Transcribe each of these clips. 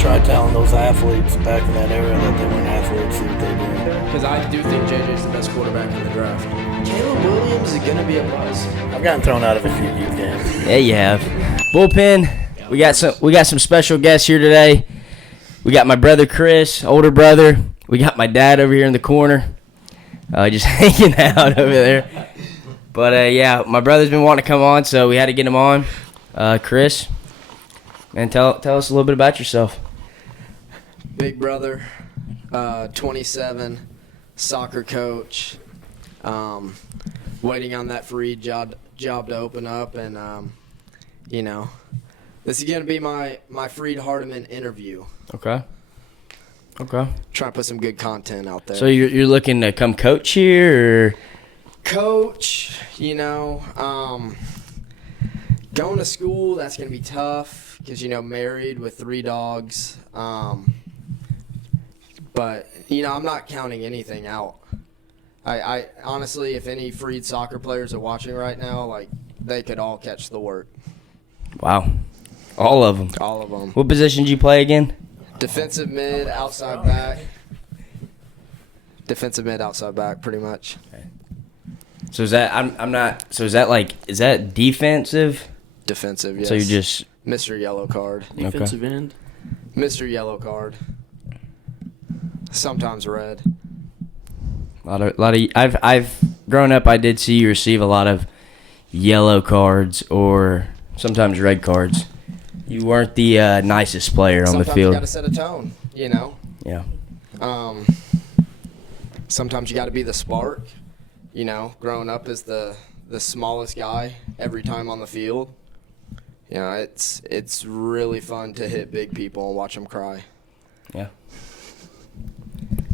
try telling those athletes back in that era that they weren't athletes, see what they do. Because I do think JJ's the best quarterback in the draft. Caleb Williams is going to be a bust. I've gotten thrown out of a few youth games. Yeah, you have. Bullpen, we got some special guests here today. We got my brother Chris, older brother. We got my dad over here in the corner, just hanging out over there. But, yeah, my brother's been wanting to come on, so we had to get him on. Chris, man, tell us a little bit about yourself. Big brother, 27, soccer coach, waiting on that free job to open up. And, this is going to be my Freed Hardeman interview. Okay. Trying to put some good content out there. So you're looking to come coach here, or? Coach, going to school, that's going to be tough because, married with 3 dogs. But, I'm not counting anything out. I honestly, if any freed soccer players are watching right now, they could all catch the work. Wow. All of them? All of them. What position did you play again? Defensive mid, outside back. Defensive mid, outside back, pretty much. Okay. So is that is that defensive? Defensive, yes. So you're just Mr. Yellow Card. Defensive end. Mr. Yellow Card. Sometimes red. I've grown up, I did see you receive a lot of yellow cards or sometimes red cards. You weren't the nicest player on the field. Sometimes you got to set a tone, Yeah. Sometimes you got to be the spark. Growing up as the smallest guy every time on the field. It's really fun to hit big people and watch them cry. Yeah.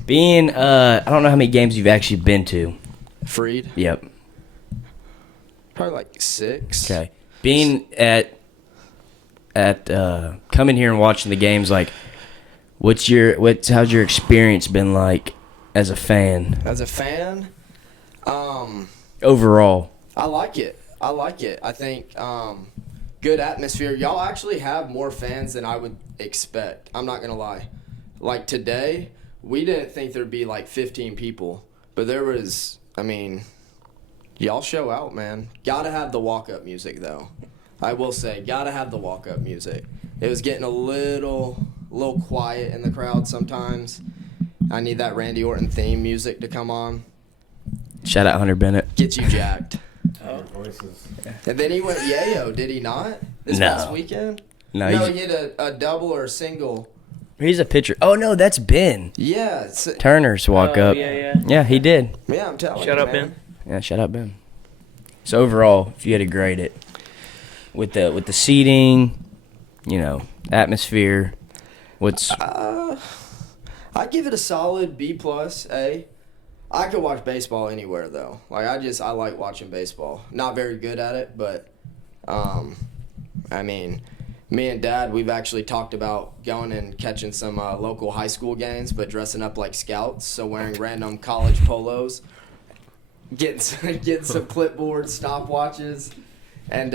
Being, I don't know how many games you've actually been to. Freed? Yep. Probably 6. Okay. Being at coming here and watching the games, how's your experience been like as a fan? As a fan, overall, I like it. I think good atmosphere. Y'all actually have more fans than I would expect. I'm not gonna lie. Today, we didn't think there'd be 15 people, but there was. Y'all show out, man. Gotta have the walk-up music though. I will say, gotta have the walk-up music. It was getting a little quiet in the crowd sometimes. I need that Randy Orton theme music to come on. Shout out Hunter Bennett. Gets you jacked. Oh, voices. And then he went yayo, did he not? This past weekend? No, he hit a double or a single. He's a pitcher. Oh no, that's Ben. Yeah. Turner's walk up. Yeah. Yeah, he did. Yeah, I'm telling you, Shut up, man. Ben. Yeah, shout out Ben. So overall, if you had to grade it with the seating, atmosphere, what's I'd give it a solid B+, A. I could watch baseball anywhere though. I like watching baseball. Not very good at it, but me and Dad, we've actually talked about going and catching some local high school games, but dressing up like scouts, so wearing random college polos, getting some clipboards, stopwatches, and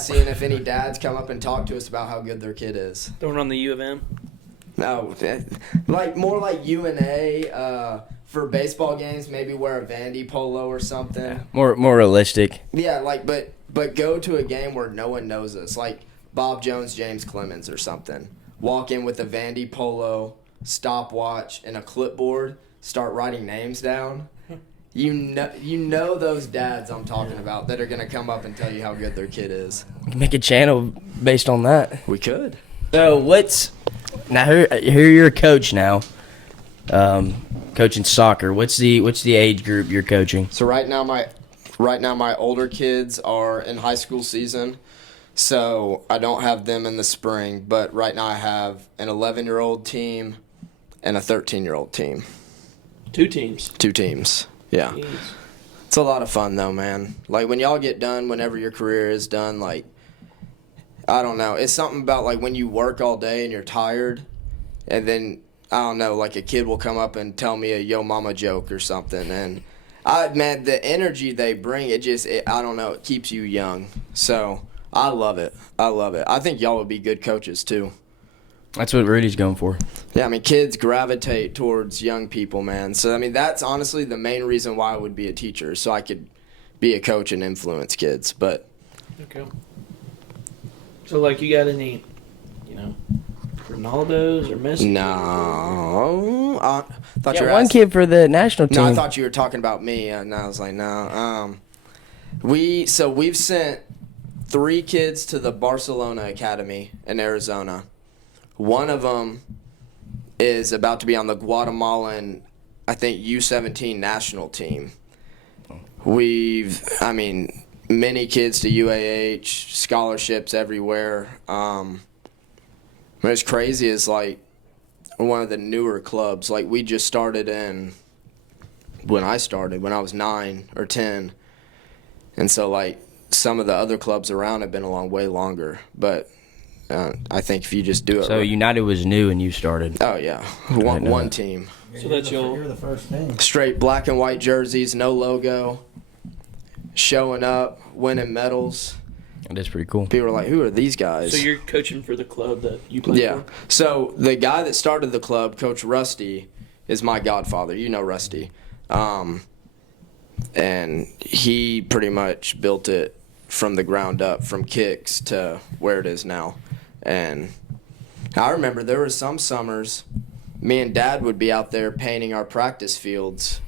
seeing if any dads come up and talk to us about how good their kid is. Don't run the U of M. No, more like UNA. For baseball games, maybe wear a Vandy polo or something. yeah, more realistic? Yeah, but go to a game where no one knows us, like Bob Jones, James Clemens or something. Walk in with a Vandy polo, stopwatch, and a clipboard. Start writing names down. You know those dads I'm talking about that are gonna come up and tell you how good their kid is. We can make a channel based on that. We could. So now here you're a coach now, coaching soccer. What's the age group you're coaching? So right now my older kids are in high school season, so I don't have them in the spring. But right now I have an 11-year-old team and a 13-year-old team. 2 teams. 2 teams. Yeah. Jeez. It's a lot of fun though, man. When y'all get done, whenever your career is done, I don't know. It's something about when you work all day and you're tired, and then I don't know, a kid will come up and tell me a yo mama joke or something, and the energy they bring, I don't know, it keeps you young. So I love it. I think y'all would be good coaches too. That's what Rudy's going for. Yeah, I mean, kids gravitate towards young people, man. So, I mean, that's honestly the main reason why I would be a teacher, so I could be a coach and influence kids. But Okay. So, like, you got any, Ronaldos or Messi? no, I thought you were One asking. kid for the national team. No, I thought you were talking about me, and I was like, no. We've sent 3 kids to the Barcelona Academy in Arizona. One of them is about to be on the Guatemalan, I think, U17 national team. Many kids to UAH, scholarships everywhere. What's crazy is, like, one of the newer clubs. Like, we just started when I was 9 or 10. And so, like, some of the other clubs around have been along way longer. But I think if you just do it So right. United was new and you started. Oh, yeah. One team. So that's You're the first thing. Straight black and white jerseys, no logo, showing up, winning medals. That's pretty cool. People are like, who are these guys? So you're coaching for the club that you play Yeah. for? So the guy that started the club, Coach Rusty, is my godfather. You know Rusty. And he pretty much built it from the ground up, from kicks to where it is now. And I remember there were some summers me and Dad would be out there painting our practice fields.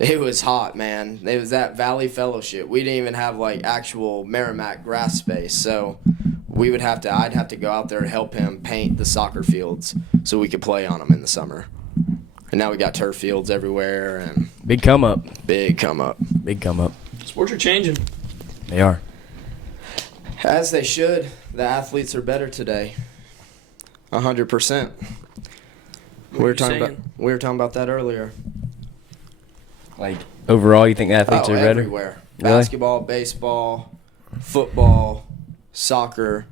It was hot, man. It was that Valley Fellowship. We didn't even have, like, actual Merrimack grass space. So I'd have to go out there and help him paint the soccer fields so we could play on them in the summer. And now we got turf fields everywhere and Big come up. big come up. Big come up. Sports are changing. They are. As they should. The athletes are better today. 100%. We were talking about that earlier. Like, overall, you think the athletes are better? Everywhere. Really? Basketball, baseball, football, soccer.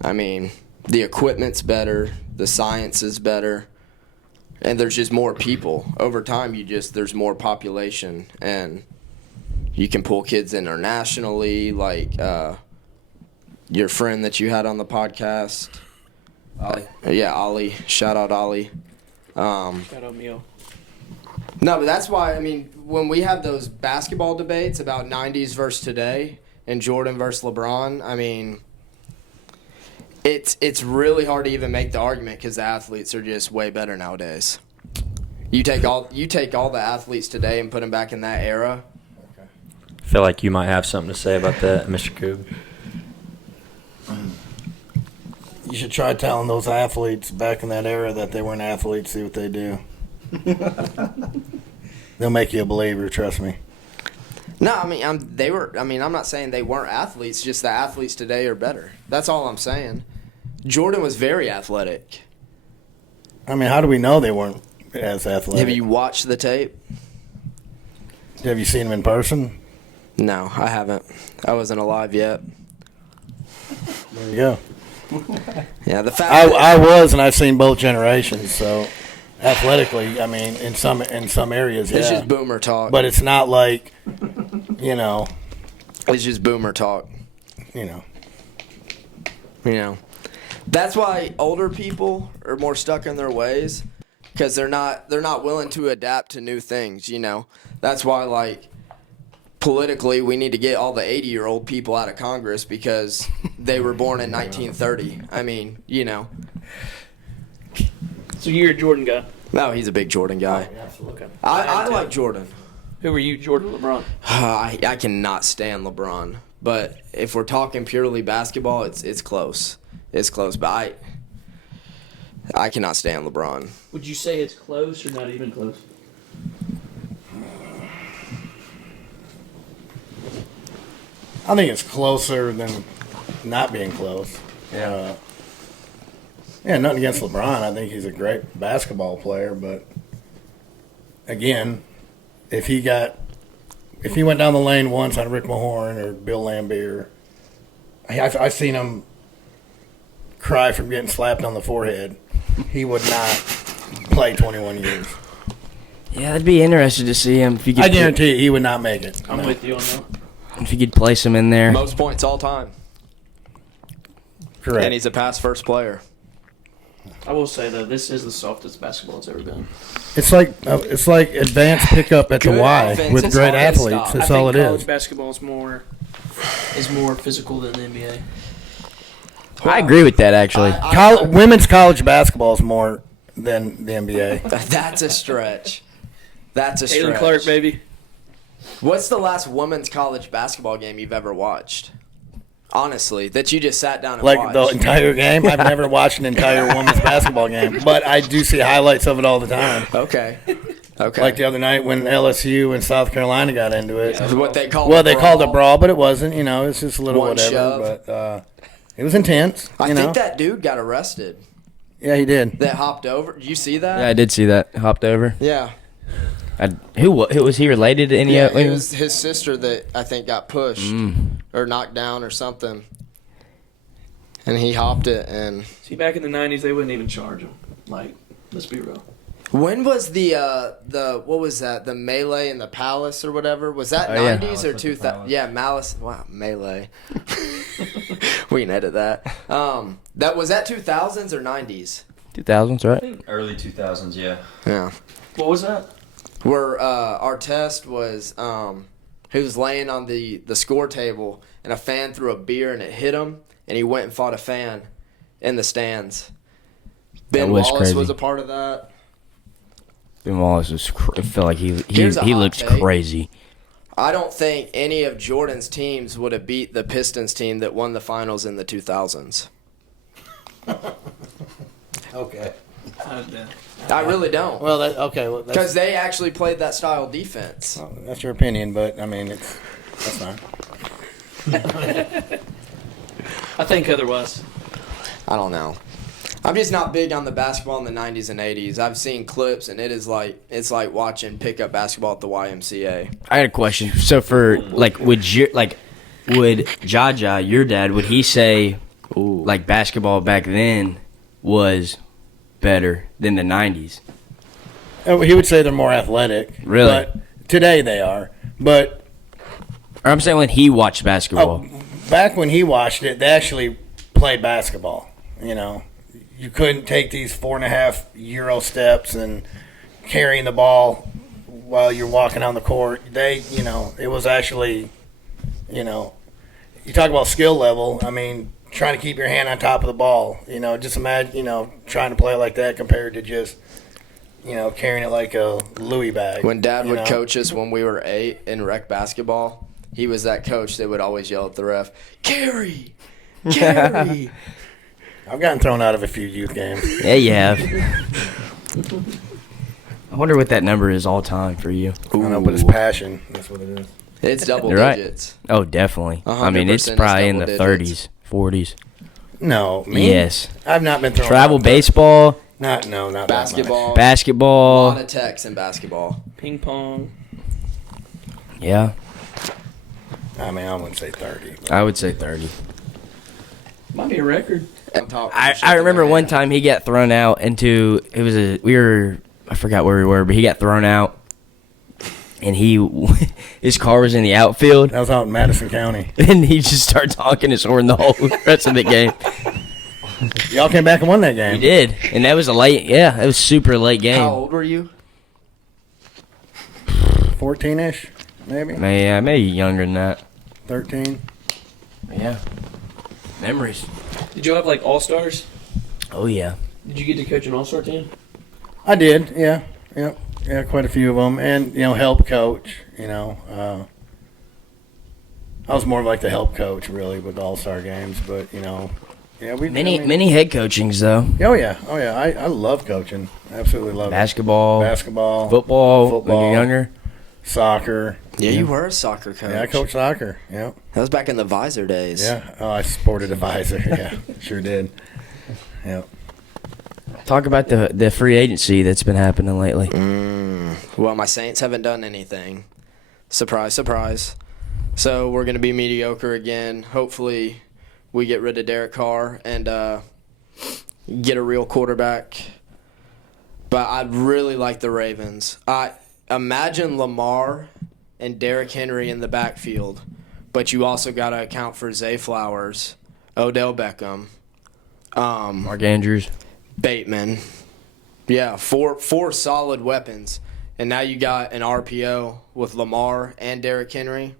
I mean, the equipment's better, the science is better, and there's just more people. Over time, there's more population, and you can pull kids internationally, like your friend that you had on the podcast. Ollie. Yeah, Ollie. Shout out Ollie. Shout out Mio. No, but that's why, I mean, when we have those basketball debates about 90s versus today and Jordan versus LeBron, I mean, it's really hard to even make the argument because the athletes are just way better nowadays. You take all the athletes today and put them back in that era. I feel like you might have something to say about that, Mr. Koob. You should try telling those athletes back in that era that they weren't athletes, see what they do. They'll make you a believer, trust me. No, I mean, I'm not saying they weren't athletes, just the athletes today are better. That's all I'm saying. Jordan was very athletic. I mean, how do we know they weren't as athletic? Have you watched the tape? Have you seen them in person? No, I haven't. I wasn't alive yet. There you go. Yeah, the fact I was, and I've seen both generations, so athletically, I mean, in some areas, it's yeah. just boomer talk. But it's not like, It's just boomer talk. you know. That's why older people are more stuck in their ways because they're not willing to adapt to new things, That's why, like, politically we need to get all the 80-year-old people out of Congress because they were born in 1930. I mean, So you're a Jordan guy. No, he's a big Jordan guy. Okay. I like Jordan. Who are you, Jordan or LeBron? I cannot stand LeBron, but if we're talking purely basketball, it's close. It's close, but I cannot stand LeBron. Would you say it's close or not even close? I think it's closer than not being close. Yeah. Nothing against LeBron. I think he's a great basketball player, but again, if he went down the lane once on Rick Mahorn or Bill Laimbeer, I've seen him cry from getting slapped on the forehead. He would not play 21 years. Yeah, that'd be interesting to see him. If you could I guarantee you he would not make it. I'm with you on that. If you could place him in there. Most points all time. Correct. And he's a pass first player. I will say though, this is the softest basketball it's ever been. It's like advanced pickup at the Good Y offense with and great solid athletes. stop. That's I all think it college is. basketball is more physical than the NBA. I agree with that actually. Women's college basketball is more than the NBA. That's a stretch. That's a Caitlin stretch. Clark, baby. What's the last women's college basketball game you've ever watched? Honestly, that you just sat down and Like watched. the entire game. I've never watched an entire women's basketball game, but I do see highlights of it all the time. Okay. Okay. Like the other night when LSU and South Carolina got into it. What they call Well, they called it brawl, but it wasn't. You know, it's just a little One whatever. shove. But it was intense. I you know? think that dude got arrested. Yeah, he did. That hopped over. Did you see that? Yeah, I did see that. Hopped over. Yeah. Who was he related to any Yeah, of it was his sister that I think got pushed Mm. or knocked down or something. And he hopped it. And See, back in the '90s, they wouldn't even charge him. Like, let's be real. when was the what was that? The Melee in the Palace or whatever? Was that Oh, yeah. 90s or 2000? Yeah, Malice. Wow, Melee. We can edit that. That was that 2000s or 90s? 2000s, right? Early 2000s, yeah. Yeah. What was that? Where our test was, he was laying on the score table, and a fan threw a beer, and it hit him, and he went and fought a fan in the stands. Ben was Wallace crazy. was a part of that. Ben Wallace was. I feel like he Here's a hot looks take. crazy. I don't think any of Jordan's teams would have beat the Pistons team that won the finals in the 2000s. Okay. I really don't. Well, okay. Well, Because they actually played that style of defense. that's your opinion, but I mean, that's fine. I think otherwise. I don't know. I'm just not big on the basketball in the 90s and 80s. I've seen clips, and it's like watching pickup basketball at the YMCA. I got a question. So would Jaja, your dad, would he say like basketball back then was better than the 90s? He would say they're more athletic. Really? But today they are. But Or I'm saying when he watched basketball. back when he watched it, they actually played basketball. You know, you couldn't take these 4.5 Euro steps and carrying the ball while you're walking on the court. It was actually, you talk about skill level. I mean, trying to keep your hand on top of the ball. Just imagine, trying to play like that compared to just, carrying it like a Louis bag. When Dad would coach us when we were 8 in rec basketball, he was that coach that would always yell at the ref, "Carry! Carry!" I've gotten thrown out of a few youth games. Yeah, you have. I wonder what that number is all time for you. I don't know, but it's passion. That's what it is. It's double You're right. digits. Oh, definitely. I mean, it's 100% probably in double the digits. 30s, 40s. No, me? Yes. I've not been thrown Travel out. baseball, Not that much. Basketball. A lot basketball. of techs in basketball. Ping pong. Yeah, I mean, I wouldn't say 30. but- I would say 30. Might be a record. I remember one time he got thrown out into I forgot where we were, but he got thrown out, and his car was in the outfield, That was out in Madison County. and he just started honking his horn the whole rest of the game. Y'all came back and won that He game. did, and that was it was super late game. How old were you? 14-ish, maybe? Maybe younger than that. 13. Yeah, memories. Did you have like all stars? Oh yeah. Did you get to coach an all-star team? I did, yeah. Yep. Yeah, quite a few of them. And, help coach, I was more of like the help coach, really, with All-Star games. But, yeah. Many head coachings though. Oh, yeah. I love coaching. Absolutely love Basketball, Basketball, football when you're younger. soccer. Yeah, you were a soccer coach. Yeah, I coached soccer. Yeah. That was back in the visor days. Yeah. Oh, I sported a visor. Yeah, sure did. Yeah. Talk about the free agency that's been happening lately. Well, my Saints haven't done anything. Surprise, surprise. So we're going to be mediocre again. Hopefully we get rid of Derek Carr and get a real quarterback. But I'd really like the Ravens. I imagine Lamar and Derrick Henry in the backfield, but you also got to account for Zay Flowers, Odell Beckham, Mark Andrews. Bateman. Yeah, four solid weapons. And now you got an RPO with Lamar and Derrick Henry.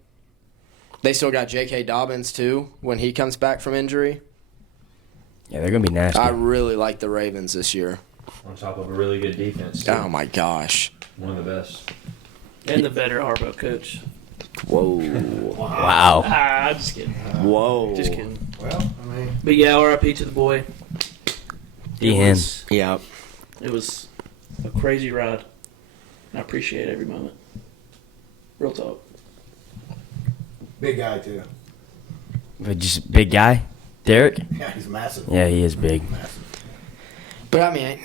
They still got J.K. Dobbins, too, when he comes back from injury. Yeah, they're going to be nasty. I really like the Ravens this year. On top of a really good defense. Too. Oh, my gosh. One of the best. And the better Harbaugh coach. Whoa. Wow. I'm just kidding. Whoa. Just kidding. Well, I mean, But yeah, RIP to the boy. DN. Yeah. It was a crazy ride. I appreciate every moment. Real talk. big guy too. But just big guy? Derek? Yeah, he's massive. Yeah, he is big. Massive. But, I mean,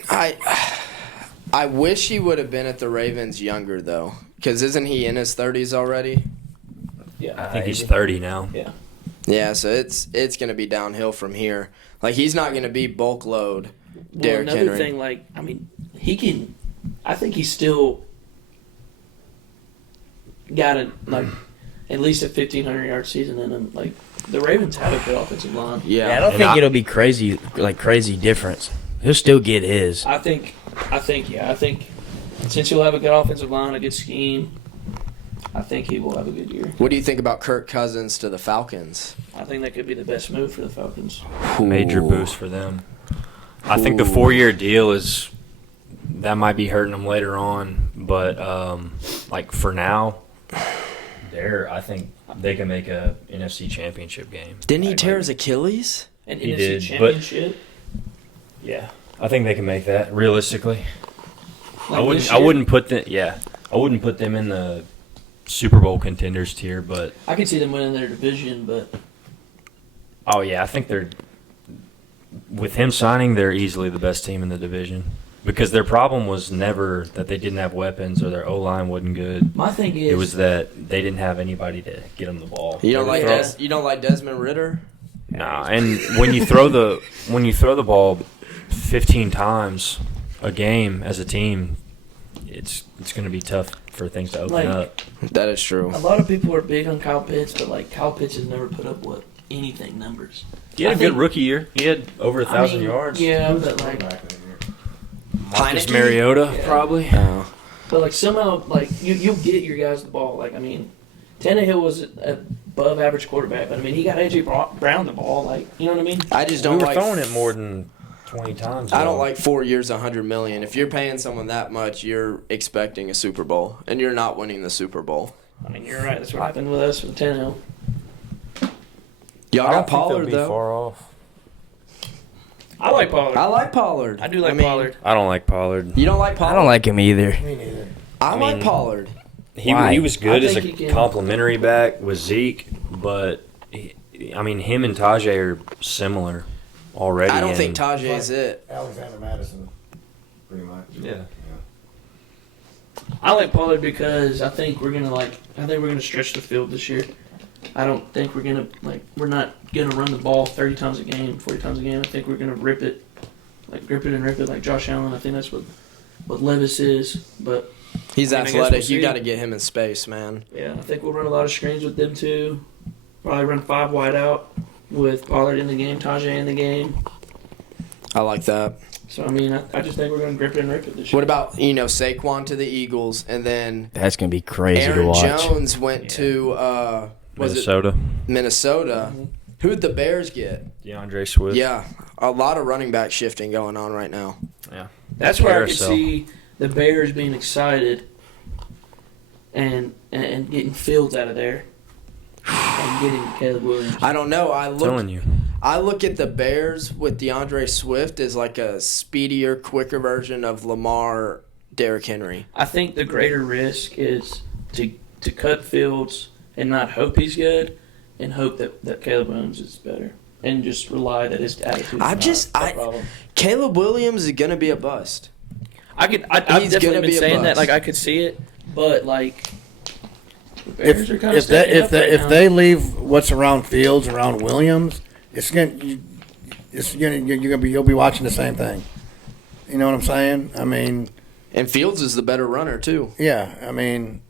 I wish he would have been at the Ravens younger, though. Because isn't he in his 30s already? Yeah. I think he's 30 now. Yeah. Yeah, so it's going to be downhill from here. Like, he's not going to be bulk load Well, Derrick another Henry. thing, like, I mean, he can. I think he's still got at least a 1,500-yard season in him. Like, the Ravens have a good offensive line. Yeah, I Yeah. don't think it'll be crazy difference. He'll still get his. I think since he'll have a good offensive line, a good scheme, I think he will have a good year. What do you think about Kirk Cousins to the Falcons? I think that could be the best move for the Falcons. Major Ooh. boost for them. I think the Ooh. 4-year deal is that might be hurting them later on, but like for now, I think they can make a NFC Championship game. Didn't he tear his Achilles? An He NFC did, championship. Yeah, I think they can make that realistically. Like I this year? wouldn't put them in the Super Bowl contenders tier, but I can see them winning their division, but oh yeah, I think they're with him signing, they're easily the best team in the division. Because their problem was never that they didn't have weapons or their O-line wasn't good. my thing is It was that they didn't have anybody to get them the ball. You don't They like were you don't like Desmond Ritter? Nah, and when you throw the ball 15 times a game as a team, it's going to be tough for things to open Like- up. That is true. a lot of people are big on Kyle Pitts, but like Kyle Pitts has never put up anything numbers. He had I a good think- rookie year. He had over 1,000 I mean, yards. Yeah, but like, Marcus Heineke? Mariota, Yeah. probably. Oh. but like somehow like you'll get your guys the ball. Like I mean, Tannehill was an above average quarterback, but I mean he got AJ Brown the ball. Like you know what I mean? I just We don't were like throwing it more than 20 times. I don't though. like 4 years, $100 million. If you're paying someone that much, you're expecting a Super Bowl, and you're not winning the Super Bowl. I mean you're right. That's what happened with us with Tannehill. Y'all I don't got think they'll Pollard be though. far off. I like Pollard. I like Pollard. I do like mean, Pollard. I don't like Pollard. You don't like Pollard? I don't like him either. Me neither. I like mean- Pollard. Why? He was good I as think a he can- complimentary back with Zeke, but him and Tajay are similar already. I don't think and- Tajay is it. Alexander Madison, pretty much. Yeah. I like Pollard because I think we're gonna stretch the field this year. I don't think we're not gonna run the ball 30 times a game, 40 times a game. I think we're gonna grip it and rip it like Josh Allen. I think that's what Levis is. But He's I mean, I guess athletic. we'll You see. got to get him in space, man. yeah, I think we'll run a lot of screens with them too. Probably run 5 wide out with Pollard in the game, Tajay in the game. I like that. So I mean, I just think we're gonna grip it and rip it this year. What about Saquon to the Eagles, and then That's going to be crazy to Aaron watch. Jones went to was Minnesota. it Minnesota? Who'd the Bears get? DeAndre Swift. Yeah, a lot of running back shifting going on right now. Yeah. That's where I could Carousel. see the Bears being excited and getting Fields out of there and getting Caleb Williams. I don't know. Telling you. I look at the Bears with DeAndre Swift as like a speedier, quicker version of Lamar, Derrick Henry. I think the greater risk is to cut Fields and not hope he's good and hope that Caleb Williams is better and just rely that his attitude is not a problem. Caleb Williams is gonna be a bust. I've he's definitely gonna been be a saying that. bust. Like I could see it, but like the Bears are kind of If they leave what's around Fields around Williams, you'll be watching the same thing. You know what I'm saying? I mean, And Fields is the better runner too. yeah. I mean,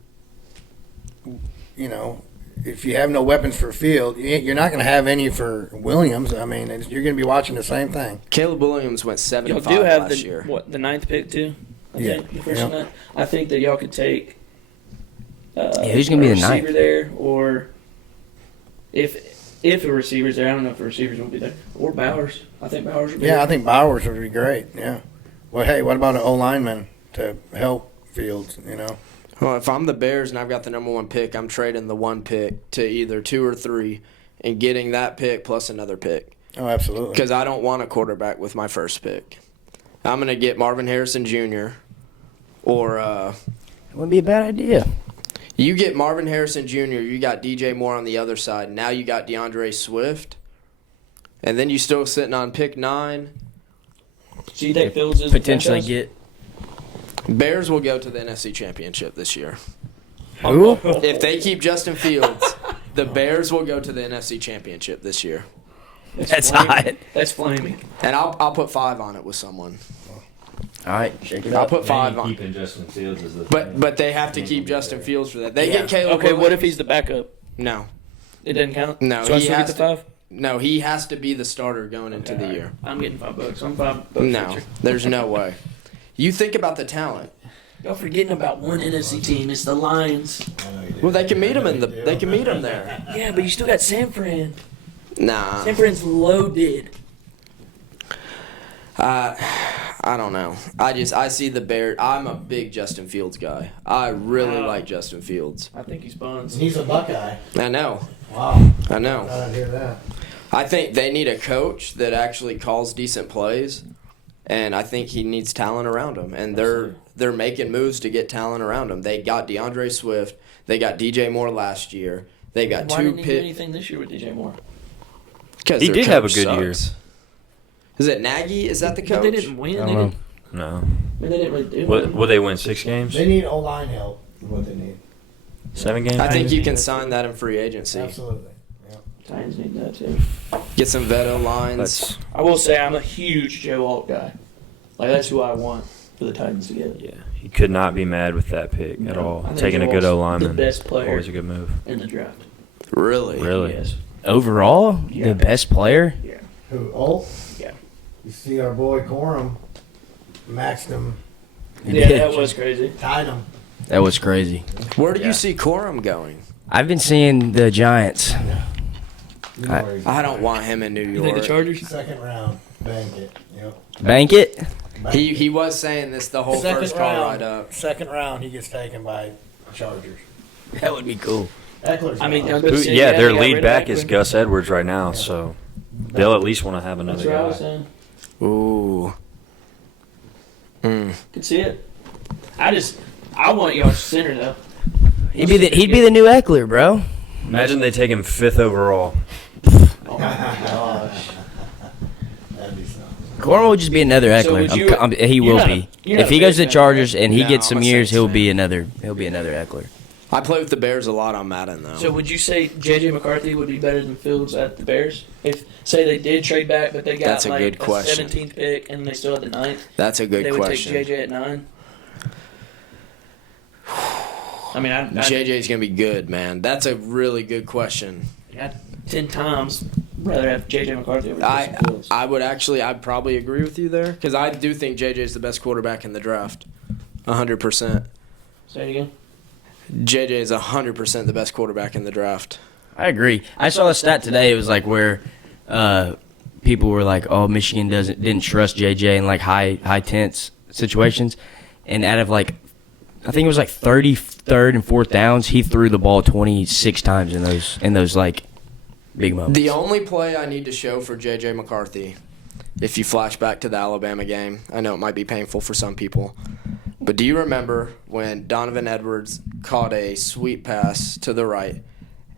you know, if you have no weapons for Field, you're not going to have any for Williams. I mean, you're going to be watching the same thing. Caleb Williams went 7 Y'all 5 do have last year. the 9th pick too. I Yeah. think, the first Yeah. on that. I think that y'all could take. who's gonna be a the 9th? receiver there, or if a receiver's there, I don't know if a receivers won't be there, or Bowers. I think Bowers would be Yeah, there. I think Bowers would be great. Yeah. Well, hey, what about an O lineman to help Fields? You know. Well, if I'm the Bears and I've got the number 1 pick, I'm trading the 1 pick to either 2 or 3 and getting that pick plus another pick. Oh, absolutely. Because I don't want a quarterback with my first pick. I'm going to get Marvin Harrison Jr. or It wouldn't be a bad idea. you get Marvin Harrison Jr., you got DJ Moore on the other side. Now you got DeAndre Swift. And then you still sitting on pick 9. So you think Fields is Potentially the get Bears will go to the NFC Championship this year. who? If they keep Justin Fields, the Bears will go to the NFC Championship this year. That's flaming. hot. That's flaming. And I'll put 5 on it with someone. All right, shake it I'll up. put 5 on. Keeping Justin Fields is the But they have to keep Justin Fields for that. They Yeah. get Caleb. Okay, what Williams. if he's the backup? No, It doesn't count. No, so I he still get has the to- 5. no, he has to be the starter going into the year. I'm getting $5. I'm $5. No, richer. there's no way. You think about the talent. Y'all forgetting about one NFC team. It's the Lions. Well, they can meet him they can meet him there. Yeah, but you still got San Fran. Nah, San Fran's loaded. I don't know. I see the Bears. I'm a big Justin Fields guy. I really like Justin Fields. I think he's buns. He's a Buckeye. I know. Wow. I know. I hear that. I think they need a coach that actually calls decent plays, and I think he needs talent around him. And they're making moves to get talent around him. They got DeAndre Swift. They got DJ Moore last year. They got Why 2 didn't he do picks. anything this year with DJ Moore? Because He their did have a coach good year. sucks. Is it Nagy? Is that the But coach? they didn't win. I They don't know. didn't, No. I mean, they didn't really do What anything. will they win 6 games? They need O line help. Is what they need. 7 games? I think you can sign that in free agency. Absolutely. Yeah. Titans need that too. Get some veto lines. That's I will say I'm a huge Joe Alt guy. Like that's who I want for the Titans to get. yeah. You could not be mad with that pick at No, all. I think Taking a Joe good Alt's O lineman. the best player Always a good move. in the draft. Really? Really? Yes. Overall, Yeah. the best player. Yeah. Who? Olt? Yeah. You see our boy Corum maxed him, He Yeah, did. that was crazy. tied him. That was crazy. Where do you see Corum going? I've been seeing the Giants. You know where he's I don't want him in New You think the York. Chargers? Second round. Bank it. Yep. Bank it. Bank He was saying this the whole Second first call round. right up. Second round, he gets taken by Chargers. That would be cool. Eckler's I mean, gone. I'm just saying, Yeah, their they got rid lead of back is Eckler. Gus Edwards right now, so they'll at least want to have That's another what I was guy. saying. Ooh. Could see it. I want y'all center though. He'd be the new Eckler, bro. Imagine they take him 5th overall. Oh my gosh. That'd be something. Corn will just be another So would Eckler. you- He you're will not- be. you're not If he a goes to the Bears fan, Chargers and he No, gets some I'm a years, Saints he'll fan. be another Eckler. I play with the Bears a lot on Madden though. So would you say J.J. McCarthy would be better than Fields at the Bears? If say they did trade back, but they got That's a like good question. 17th pick and they still had the 9th, That's a good they would question. take J.J. at 9. I mean, I'd JJ's gonna be good, man. That's a really good question. 10 times rather have J.J. McCarthy over Justin Fields. I'd probably agree with you there because I do think JJ's the best quarterback in the draft. 100%. Say it again. JJ is 100% the best quarterback in the draft. I agree. I saw a stat today. It was like where people were like, "Oh, Michigan didn't trust JJ in like high tense situations," and out of like, I think it was like 33rd and 4th downs, he threw the ball 26 times in those like big moments. The only play I need to show for J.J. McCarthy, if you flash back to the Alabama game, I know it might be painful for some people, but do you remember when Donovan Edwards caught a sweep pass to the right,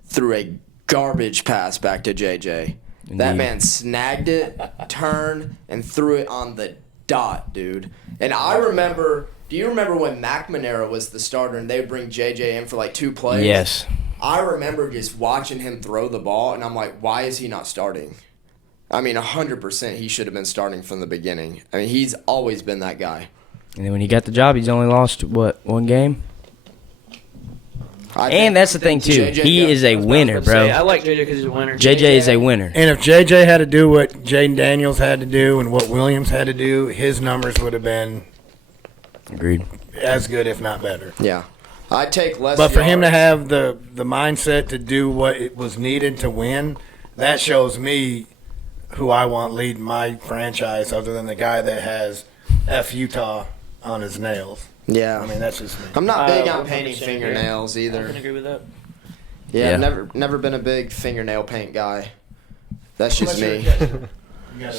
threw a garbage pass back to J.J.? That Indeed. man snagged it, turned, and threw it on the dot, dude. And I remember, do you remember when McNamara was the starter and they would bring J.J. in for like 2 plays? Yes. I remember just watching him throw the ball, and I'm like, why is he not starting? I mean, 100% he should have been starting from the beginning. I mean, he's always been that guy. And then when he got the job, he's only lost, what, 1 game? And that's the thing too. JJ He goes- is a winner, I bro. like JJ because he's a winner. JJ is a winner. And if JJ had to do what Jaden Daniels had to do and what Williams had to do, his numbers would have been Agreed. as good, if not better. Yeah. I'd take less. But for him to yards. have the mindset to do what it was needed to win, that shows me who I want leading my franchise other than the guy that has F Utah on his nails. Yeah. I mean, that's just me. I'm not big on 100% painting agree. fingernails I either. can agree with that. Yeah, Yeah. never been a big fingernail paint guy. That's just Unless me. you're a catcher. You gotta,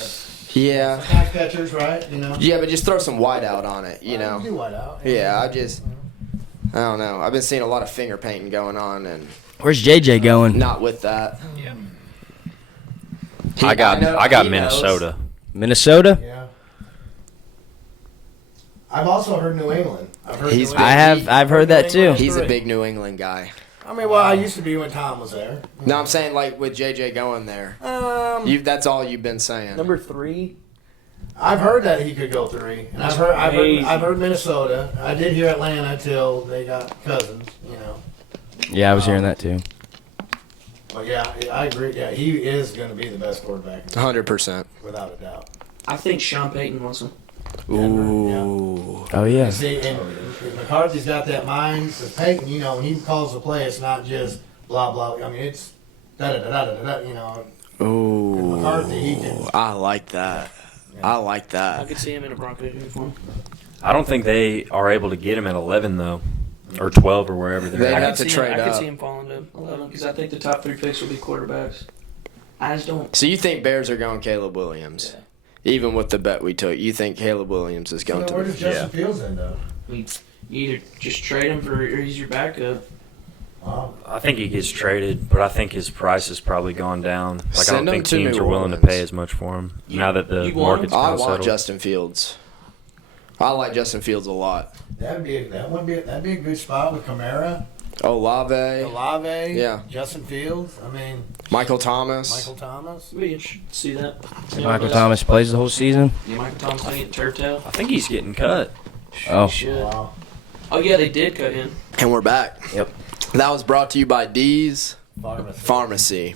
Yeah. sometimes catchers, right? You know? Yeah, but just throw some white out on it, you know. do white out. Yeah, I don't know. I've been seeing a lot of finger painting going on, and Where's JJ going? not with that. Yeah. I got know he knows. Minnesota. Minnesota? Yeah. I've also heard New England. I've heard He's New big. England. I've heard that too. He's a big New England guy. I mean, well, I used to be when Tom was there. No, I'm saying like with JJ going there. That's all you've been saying. Number 3. I've heard that he could go 3, and I've heard Minnesota. I did hear Atlanta till they got Cousins. You know. Yeah, I was hearing that too. But yeah, I agree. Yeah, he is going to be the best quarterback, 100%. without a doubt. I think Sean Payton wants him. Ooh. Oh yeah. See, and McCarthy's got that mind. With Peyton, you know, when he calls the play, it's not just blah blah. I mean, it's da da da da da da. You know, Ooh. McCarthy, he can. I like that. I like I that. could see him in a Broncos uniform. I don't think they are able to get him at 11 though, or 12 or wherever They'd they're have at. to trade I could up. see him falling to 11 because I think the top 3 picks will be quarterbacks. I just don't. So you think Bears are going Caleb Williams? Yeah. Even with the bet we took, you think Caleb Williams is You going know, where does to? Justin Fields end up? You either just trade him or he's your backup. Wow. I think he gets traded, but I think his price has probably gone down. Like I Send don't him think to teams New are willing to Orleans. pay as much for him You- now that the you want market's I kind of want settled. Justin Fields. I like Justin Fields a lot. That'd be a good spot with Kamara, Olave, Olave, Yeah. Justin Fields. I mean, Michael Thomas. Michael Thomas. We should see that. Michael Thomas plays the whole season. Yeah, Michael Thomas might get turf tail. I think he's getting cut. Oh. He should. Wow. Oh yeah, they did cut him. And we're back. Yep. That was brought to you by D's Pharmacy. Pharmacy.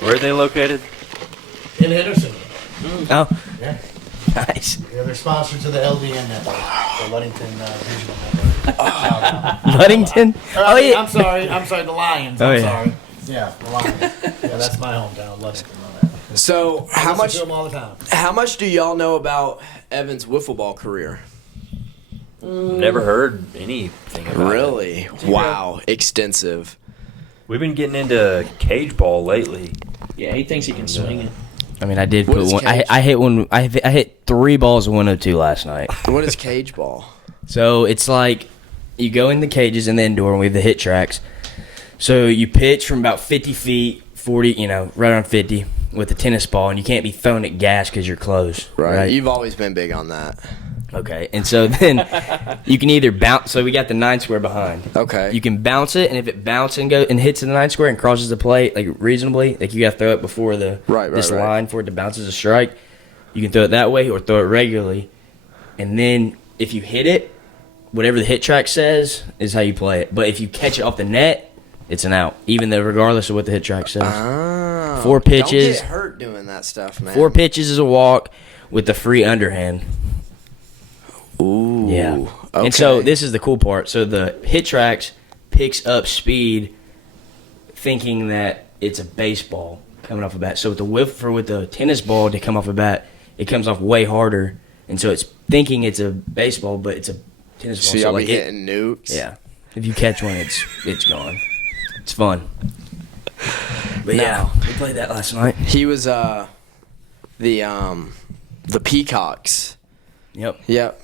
Where are they located? In Henderson. Oh. Yeah. Nice. Yeah, they're sponsored to the LDN network, the Ludington Regional Network. Ludington? Oh yeah. I'm sorry, the Lions. Oh, I'm yeah. sorry. Yeah, the Lions. Yeah, that's my hometown, Ludington. My bad. So I how listen much? to them all the time. How much do y'all know about Evan's wiffle ball career? Never heard anything about it. Really? Wow, extensive. We've been getting into cage ball lately. Yeah, he thinks he can swing it. I mean, I did What put is one. cage? I hit one. I hit 3 balls of 102 last night. What is cage ball? So it's like you go in the cages in the indoor, and we have the hit tracks. So you pitch from about 50 feet, 40, right around 50 with a tennis ball, and you can't be throwing at gas because you're close. Right. You've always been big on that. Okay. And so then you can either bounce. So we got the 9 square behind. Okay. You can bounce it, and if it bounces and hits in the 9 square and crosses the plate like reasonably, like you got to throw it before this right. line for it to bounce as a strike. You can throw it that way or throw it regularly, and then if you hit it, whatever the hit track says is how you play it. But if you catch it off the net, it's an out, even though regardless of what the hit track says. Oh, 4 pitches. Don't get hurt doing that stuff, man. 4 pitches is a walk with the free underhand. Ooh. Yeah. Okay. And so this is the cool part. So the hit tracks picks up speed thinking that it's a baseball coming off a bat. So with the tennis ball to come off a bat, it comes off way harder. And so it's thinking it's a baseball, but it's a tennis ball. So y'all like be hitting nukes. yeah. If you catch one, it's gone. It's fun. But yeah, we played that last night. He was the Peacocks. Yep. Yep.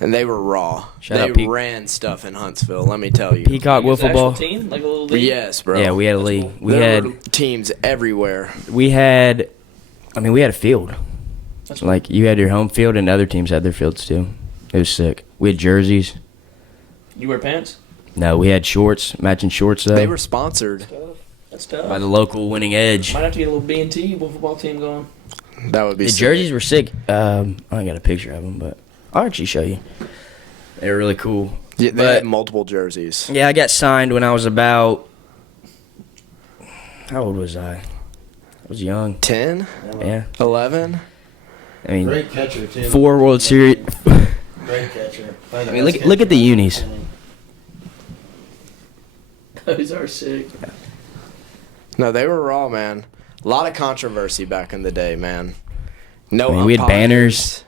And they were raw. Shout they out Pe- ran stuff in Huntsville, let me tell you. Peacock His wiffle actual ball. team, like a little league. Yes, bro. Yeah, we had a league. We There had were teams everywhere. we had a field. That's Like you had your home field and other teams had their fields too. It was sick. We had jerseys. You wear pants? No, we had shorts, matching shorts though. They were sponsored. That's tough. by the local Winning Edge. Might have to get a little B&T football team going. That would be The sick. jerseys were sick. I got a picture of them, but I'll actually show you. They were really cool. Yeah, they But- had multiple jerseys. Yeah, I got signed when I was about. How old was I? I was young. 10, Yeah. 11. I mean, Great catcher too. 4 World Series. Great catcher. I mean, look at the unis. Those are sick. No, they were raw, man. A lot of controversy back in the day, man. No, I mean, we had umpires. banners.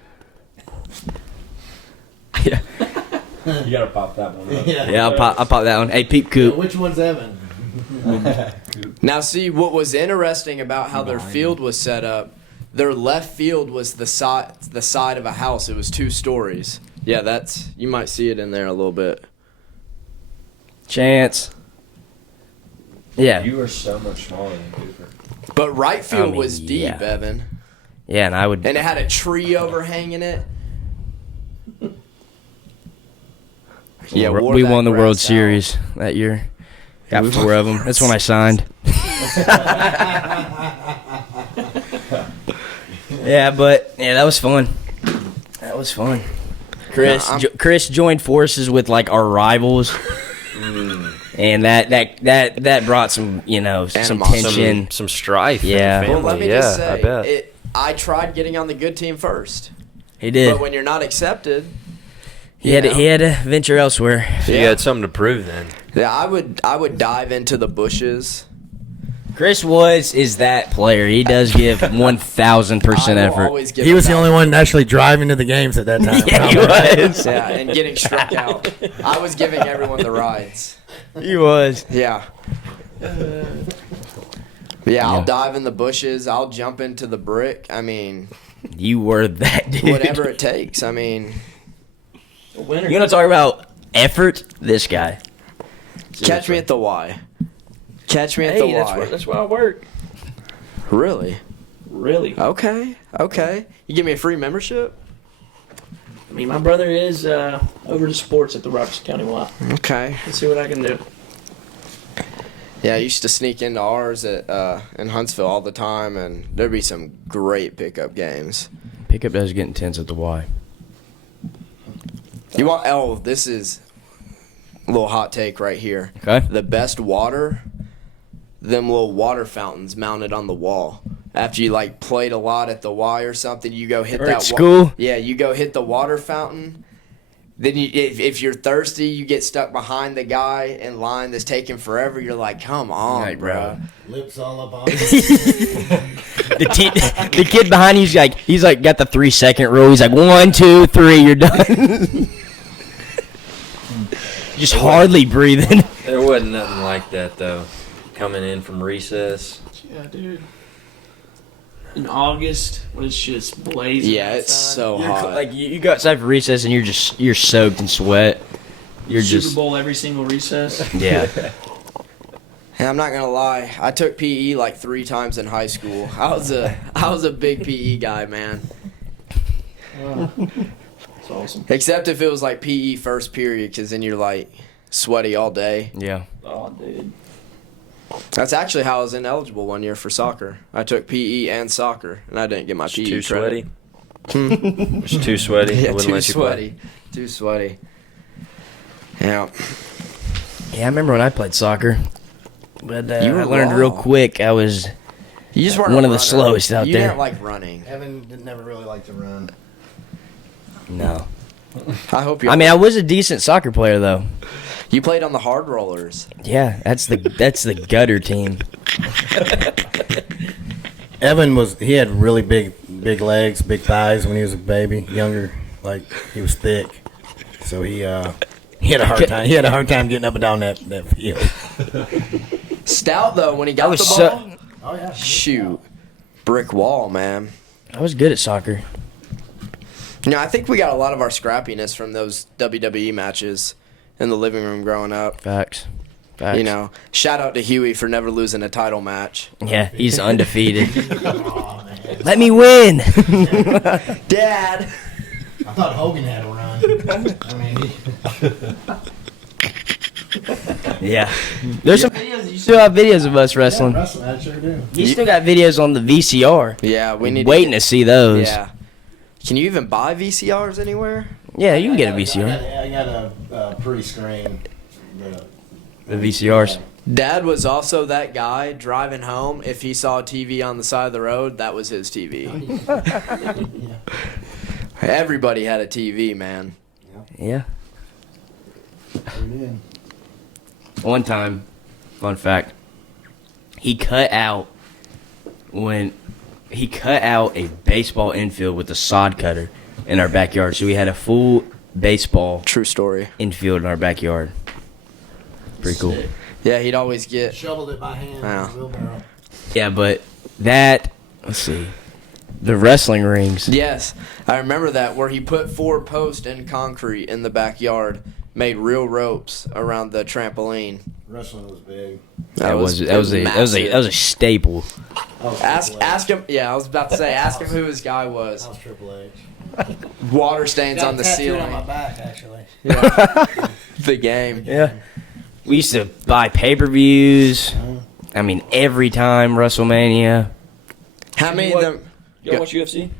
Yeah, You gotta pop that one up. yeah. I'll pop that one. Hey, Peep Coop. Which one's Evan? Now, see, what was interesting about how their field was set up, their left field was the side of a house. It was 2 stories. Yeah, you might see it in there a little bit. Chance. Yeah. You are so much smaller than Cooper. But right field mean, was deep, yeah. Evan. Yeah, and I would. And it had a tree overhanging it. Yeah, wore we that won the World grass out. Series that year. Got We 4 of them. That's when I signed. Yeah, but yeah, that was fun. That was fun. Chris joined forces with like our rivals, and that brought some some Animosity. tension. Some strife. Yeah. In the Well, let family. me Yeah, just I bet. say, I tried getting on the good team first. He did. But when you're not accepted, He had to venture elsewhere. So you had something to prove then. yeah, I would dive into the bushes. Chris is that player. He does give 1,000% I will effort. always give He him was the that. only one actually driving to the games at that time. Yeah, he probably. was. Yeah, and getting struck out. I was giving everyone the rides. He was. Yeah. Yeah, I'll dive in the bushes. I'll jump into the brick. I mean, You were that dude. whatever it takes. I mean, A winner. You want to talk about effort? This guy. catch me at the Y. Catch me at Hey, the Y. that's where I work. Really? Really. Okay. You give me a free membership? I mean, my brother is over to sports at the Robertson County Y. Okay. Let's see what I can do. Yeah, I used to sneak into ours at in Huntsville all the time, and there'd be some great pickup games. Pickup does get intense at the Y. You want? Oh, this is a little hot take right here. Okay. The best water, them little water fountains mounted on the wall. After you like played a lot at the Y or something, you go hit Or that at school? Yeah, you go hit the water fountain. Then if you're thirsty, you get stuck behind the guy in line that's taking forever. You're like, come on, Right, bro. Lips all up on The kid behind you, he's like got the 3-second rule. He's like 1, 2, 3, you're done. Just hardly breathing. There wasn't nothing like that though. Coming in from recess. Yeah, dude. In August, when it's just blazing. Yeah, it's outside. so hot. Like you go outside for recess and you're soaked in sweat. You're Super just Bowl every single recess. yeah. Hey, I'm not gonna lie. I took PE like 3 times in high school. I was a big PE guy, man. It's awesome. Except if it was like PE first period, because then you're like sweaty all day. Yeah. Oh, dude. That's actually how I was ineligible one year for soccer. I took PE and soccer, and I didn't get my It's PE too credit. sweaty. It's too sweaty. It Yeah, wouldn't too let you play. sweaty. Too sweaty. Yeah. Yeah, I remember when I played soccer. But You were I learned real raw. quick. I was You just weren't One a of the runner. slowest out you there. didn't like running. Evan never really liked to run. no. I hope you. I mean, I was a decent soccer player though. you played on the hard rollers. Yeah, that's the gutter team. Evan he had really big legs, big thighs when he was a baby, younger. Like he was thick, so he had a hard time. He had a hard time getting up and down that field. Stout though when he got was the so- ball. Oh yeah. Shoot, brick wall, man. I was good at soccer. You know, I think we got a lot of our scrappiness from those WWE matches in the living room growing up. Facts. You know, shout out to Huey for never losing a title match. Yeah, he's undefeated. Let me win. Dad. I thought Hogan had a run. I mean, Yeah. There's some videos. You still have videos of us wrestling. wrestling, I sure do. You still got videos on the VCR. Yeah, we need Waiting to see those. Yeah. Can you even buy VCRs anywhere? Yeah, you can get a I VCR. got a pre-screen. The VCRs. Dad was also that guy driving home. If he saw a TV on the side of the road, that was his TV. Everybody had a TV, man. Yeah. We did. One time, fun fact, he cut out a baseball infield with a sod cutter in our backyard. So we had a full baseball True story. infield in our backyard. Pretty cool. Sick. Yeah, he'd always get. Shoveled it by hand. Wow. With a wheelbarrow. Yeah, but that, let's see, the wrestling rings. Yes, I remember that where he put 4 posts in concrete in the backyard, made real ropes around the trampoline. Wrestling was big. That was a staple. I was Ask Triple H. ask him. Yeah, I was about to say ask him who his guy was. I was Triple H. Water stains Got on the tattooed ceiling. on my back, actually. The game. Yeah. We used to buy pay-per-views. I mean, every time WrestleMania. How many of them? You watch UFC?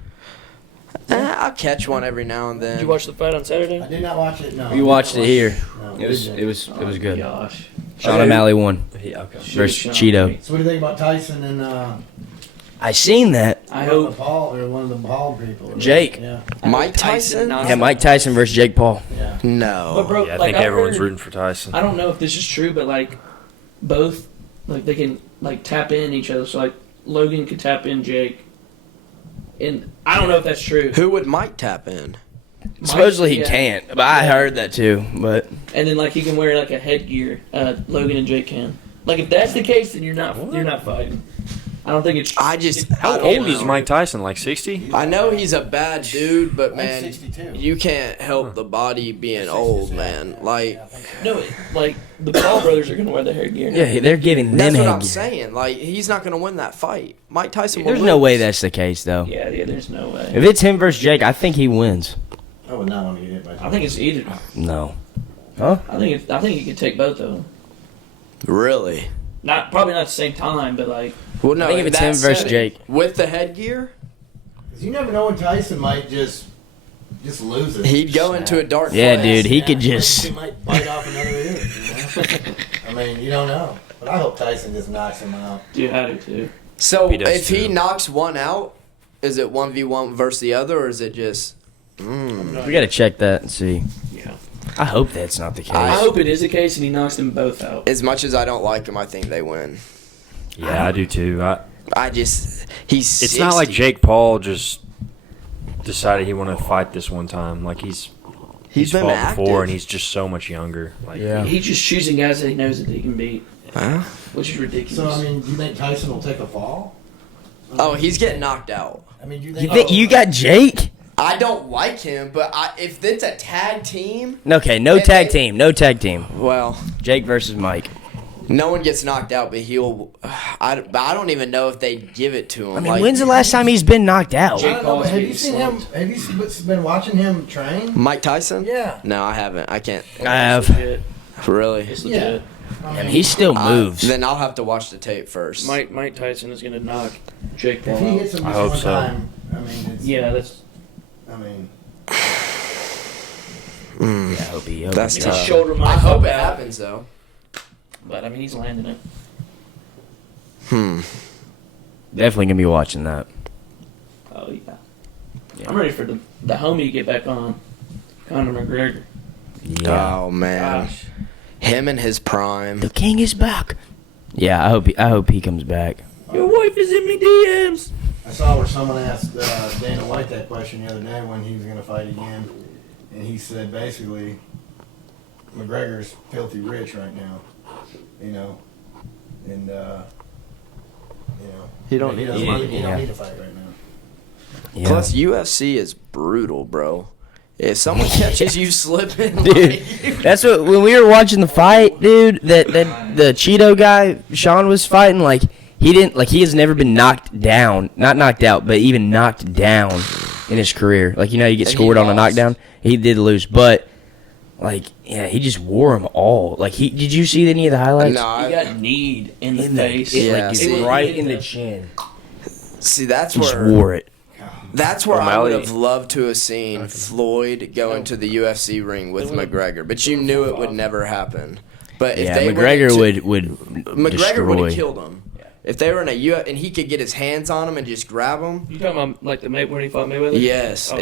I'll catch one every now and then. Did you watch the fight on Saturday? I did not watch it. No. We watched it here. No, It was good. Gosh. Sean O'Malley won Yeah, okay. versus Sean. Cheeto. So what do you think about Tyson and I seen that. I one of hope. the Paul or one of the bald people? Jake. Yeah. Mike Tyson? knocks Yeah, Mike Tyson versus Jake Paul. Yeah. No. But bro, Yeah, I like, think everyone's heard- rooting for Tyson. I don't know if this is true, but like both, like they can like tap in each other. So like Logan could tap in Jake, and I don't know if that's true. Who would Mike tap in? Mike- Supposedly he yeah. can't, but I heard that too. But And then like he can wear like a headgear. Logan and Jake can. Like if that's the case, then you're not fighting. I don't think it's. I just. How I don't old is know. Mike Tyson? Like 60? I know he's a bad dude, but I'm man, 62. you can't help the body being old, man. Like, No, like the Paul brothers are gonna wear the headgear. yeah, they're giving them that's what I'm headgear. saying. Like, he's not going to win that fight. Mike Tyson will There's no lose. way that's the case though. Yeah, there's no way. If it's him versus Jake, I think he wins. I would not want to get hit by. I think it's either. No. I think he could take both of them. Really? Probably not at the same time, but like. Well, no. I think if in it's that him versus setting, Jake. with the headgear, 'Cause you never know when Tyson might just lose it. he'd go into a dark Yeah, place. dude, he could just. He might bite off another ear. You know? I mean, you don't know. But I hope Tyson just knocks him out. Dude, I do too. So He does if he too. knocks one out, is it 1v1 versus the other, or is it just? We gotta check that and see. Yeah. I hope that's not the case. I hope it is the case and he knocks them both out. As much as I don't like him, I think they win. Yeah, I do too. He's. It's not like 60. Jake Paul just decided he wanted to fight this one time. Like he's been fought active. before, and he's just so much younger. Like Yeah. He's just choosing guys that he knows that he can beat, Huh? which is ridiculous. So, I mean, do you think Tyson will take a fall? Oh, he's getting knocked out. I mean, do you You think. think you got Jake? I don't like him, but if it's a tag team, Okay, no And tag they- team. No tag team. well, Jake versus Mike. no one gets knocked out, but he'll. I don't even know if they give it to him. I mean, like, when's the last time he's been knocked out? I don't know, but have you Paul's seen getting him? Have you been watching him train? Mike Tyson? Yeah. No, I haven't. I can't. I have. legit. Really? It's legit. And he still moves. Then I'll have to watch the tape first. Mike Tyson is gonna knock Jake Paul If he out. hits him I this hope one so. time, I mean, it's. Yeah, that's. I mean, Yeah, I hope he. That's His tough. shoulder might I hope pop it out, happens though. but I mean he's landing it. Definitely gonna be watching that. Oh yeah. I'm ready for the homie to get back on. Conor McGregor. Yeah. Oh man, Gosh. him in his prime. The king is back. Yeah, I hope he comes back. Your wife is in me DMs. I saw where someone asked Dana White that question the other day when he was going to fight again, and he said basically, McGregor's filthy rich right now, you know, and you know, He don't he need doesn't the money. need, he don't need to fight right now. Yeah. Plus, UFC is brutal, bro. If someone catches you slipping, Dude, that's what when we were watching the fight, dude. That the Cheeto guy Sean was fighting, like he has never been knocked down, not knocked out, but even knocked down in his career. Like you get And he scored on a lost. knockdown. He did lose, but like yeah, he just wore them all. Like did you see any of the highlights? no, He I, got kneed in the In the, face. it, Yeah, like see, right it in the hit chin. see that's He just where wore it. That's where I O'Malley- would have loved to have seen Floyd go into the UFC ring with McGregor, but you knew it would never happen. But if Yeah, they McGregor went would McGregor would destroy. have killed him. If they were in a UFC and he could get his hands on him and just grab him. You talking about like the when he fought Mayweather? Yes, Oh,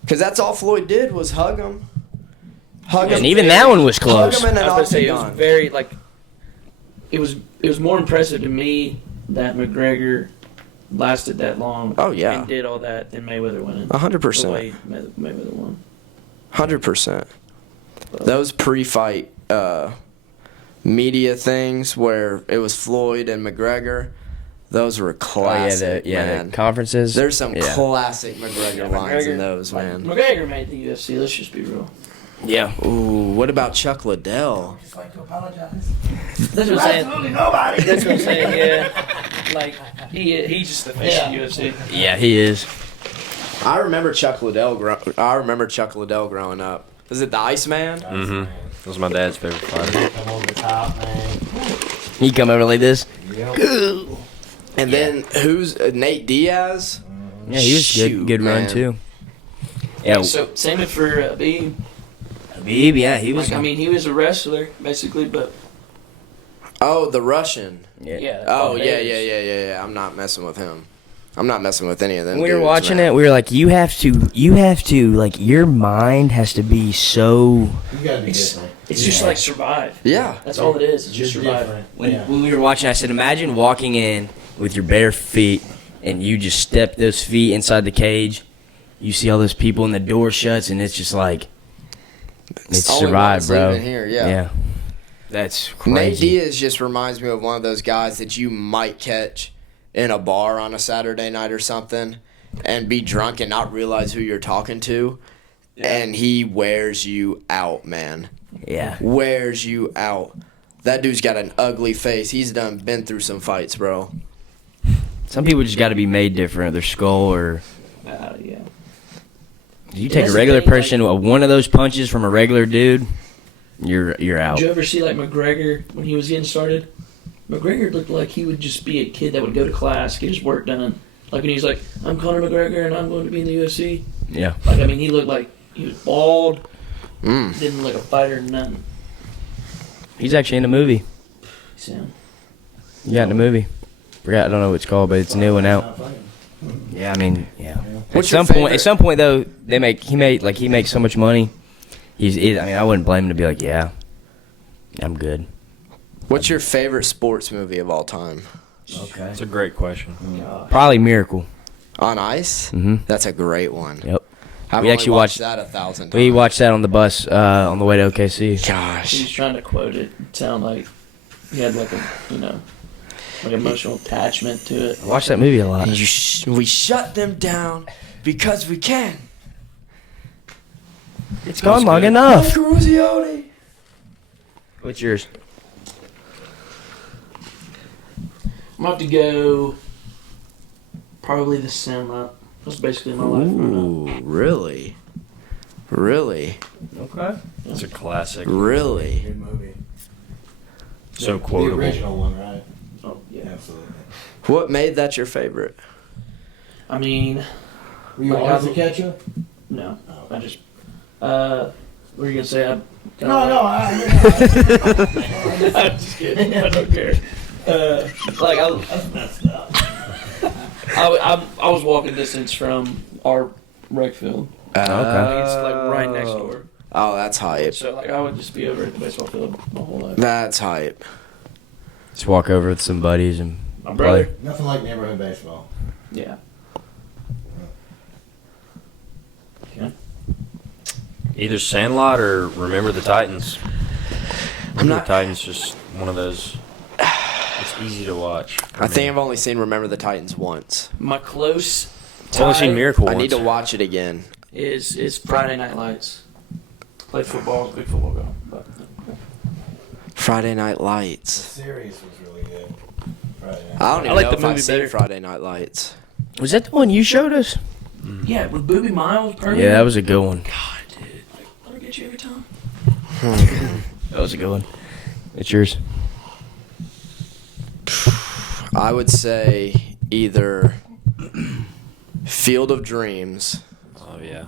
because that's all Floyd did was hug him. Hug And him. even that one was close. Hug him in an I was gonna say it was octagon. very like. It was more impressive to me that McGregor lasted that long. Oh, yeah. And did all that than Mayweather winning. 100%. The way Mayweather won. 100%. Those pre-fight media things where it was Floyd and McGregor, those were classic, the man. conferences. There's some Yeah. classic McGregor lines in those, man. McGregor made the UFC. Let's just be real. Yeah. Ooh, what about Chuck Liddell? Just like to apologize. That's what I'm saying. Absolutely nobody. That's what I'm saying. Yeah. Like he's just the face of UFC. Yeah, he is. I remember Chuck Liddell. Growing up. Was it the Iceman? Mm-hmm. That was my dad's favorite fighter. Come over the top, man. He come over like this. And then who's Nate Diaz? Yeah, he was Shoot, good run man. too. Yeah, So same it for Habib. Habib. Yeah, he was. Like, I mean, he was a wrestler basically, but Oh, the Russian. yeah. yeah. that's Oh all it yeah, is. yeah. I'm not messing with him. I'm not messing with any of them. When we were dudes, watching man. it, we were like, you have to, like, your mind has to be so. You gotta be It's, different. it's just like survive. Yeah. That's all it is. It's just You're survive. different. When, Yeah. when we were watching, I said, imagine walking in with your bare feet and you just step those feet inside the cage. You see all those people and the door shuts, and it's just like, it's only survive, ones bro. leaving here, yeah. That's Nate crazy. Diaz just reminds me of one of those guys that you might catch in a bar on a Saturday night or something and be drunk and not realize who you're talking to. And he wears you out, man. Yeah. Wears you out. That dude's got an ugly face. He's been through some fights, bro. Some people just got to be made different. Their skull, or Yeah. you take That's a the regular thing, like- person, one of those punches from a regular dude, you're out. Did you ever see like McGregor when he was getting started? McGregor looked like he would just be a kid that would go to class, get his work done. Like when he's like, "I'm Conor McGregor and I'm going to be in the UFC." Yeah. Like I mean, he looked like he was bald, Mm. didn't look like a fighter, or nothing. He's actually in a movie. So, You got in a movie. Forgot. I don't know what it's called, but it's new and out. Not funny. Yeah, I mean, yeah. What's your At favorite- some point though, he makes so much money. I mean, I wouldn't blame him to be like, yeah, I'm good. What's your favorite sports movie of all time? Okay. That's a great question. Probably Miracle. On Ice? Mm-hmm. That's a great one. Yep. I've We only actually watched watched- that 1,000 times. We watched that on the bus on the way to OKC. he was Gosh. trying to quote it. It sounded like he had like a like emotional attachment to it. I watched that movie a lot. We shut them down because we can. It's gone long enough. Cruzione. What's yours? I'm about to go. Probably The Sandlot. That's basically my life right now. Ooh, really? Really? Okay. It's a classic. Really? Good movie. So The quotable. original one, right? Oh yeah. Absolutely. What made that your favorite? I mean, Were you Like, always I- a catcher? no. Oh. I just. What were you gonna say? I'm just kidding. I don't care. Like I was walking distance from our rec field. Okay. It's like right next door. Oh, that's hype. So like I would just be over at the baseball field my whole life. That's hype. Just walk over with some buddies and My brother. play. Nothing like neighborhood baseball. Yeah. Either Sandlot or Remember the Titans. Remember not- the Titans, just one of those. It's easy to watch. for I think me. I've only seen Remember the Titans once. My close I've only seen tie Miracle I once. need to watch it again. is Friday Night Lights. Played football, big football guy. But Friday Night The Lights. series was really good. Friday night. I don't even like know the if I've movie seen better. Friday Night Lights. Was that the one you showed us? yeah, with Booby Miles. Permanent. Yeah, that was a good one. God, dude. Like, let her get you every time. That was a good one. It's yours. I would say either Field of Dreams. Oh yeah.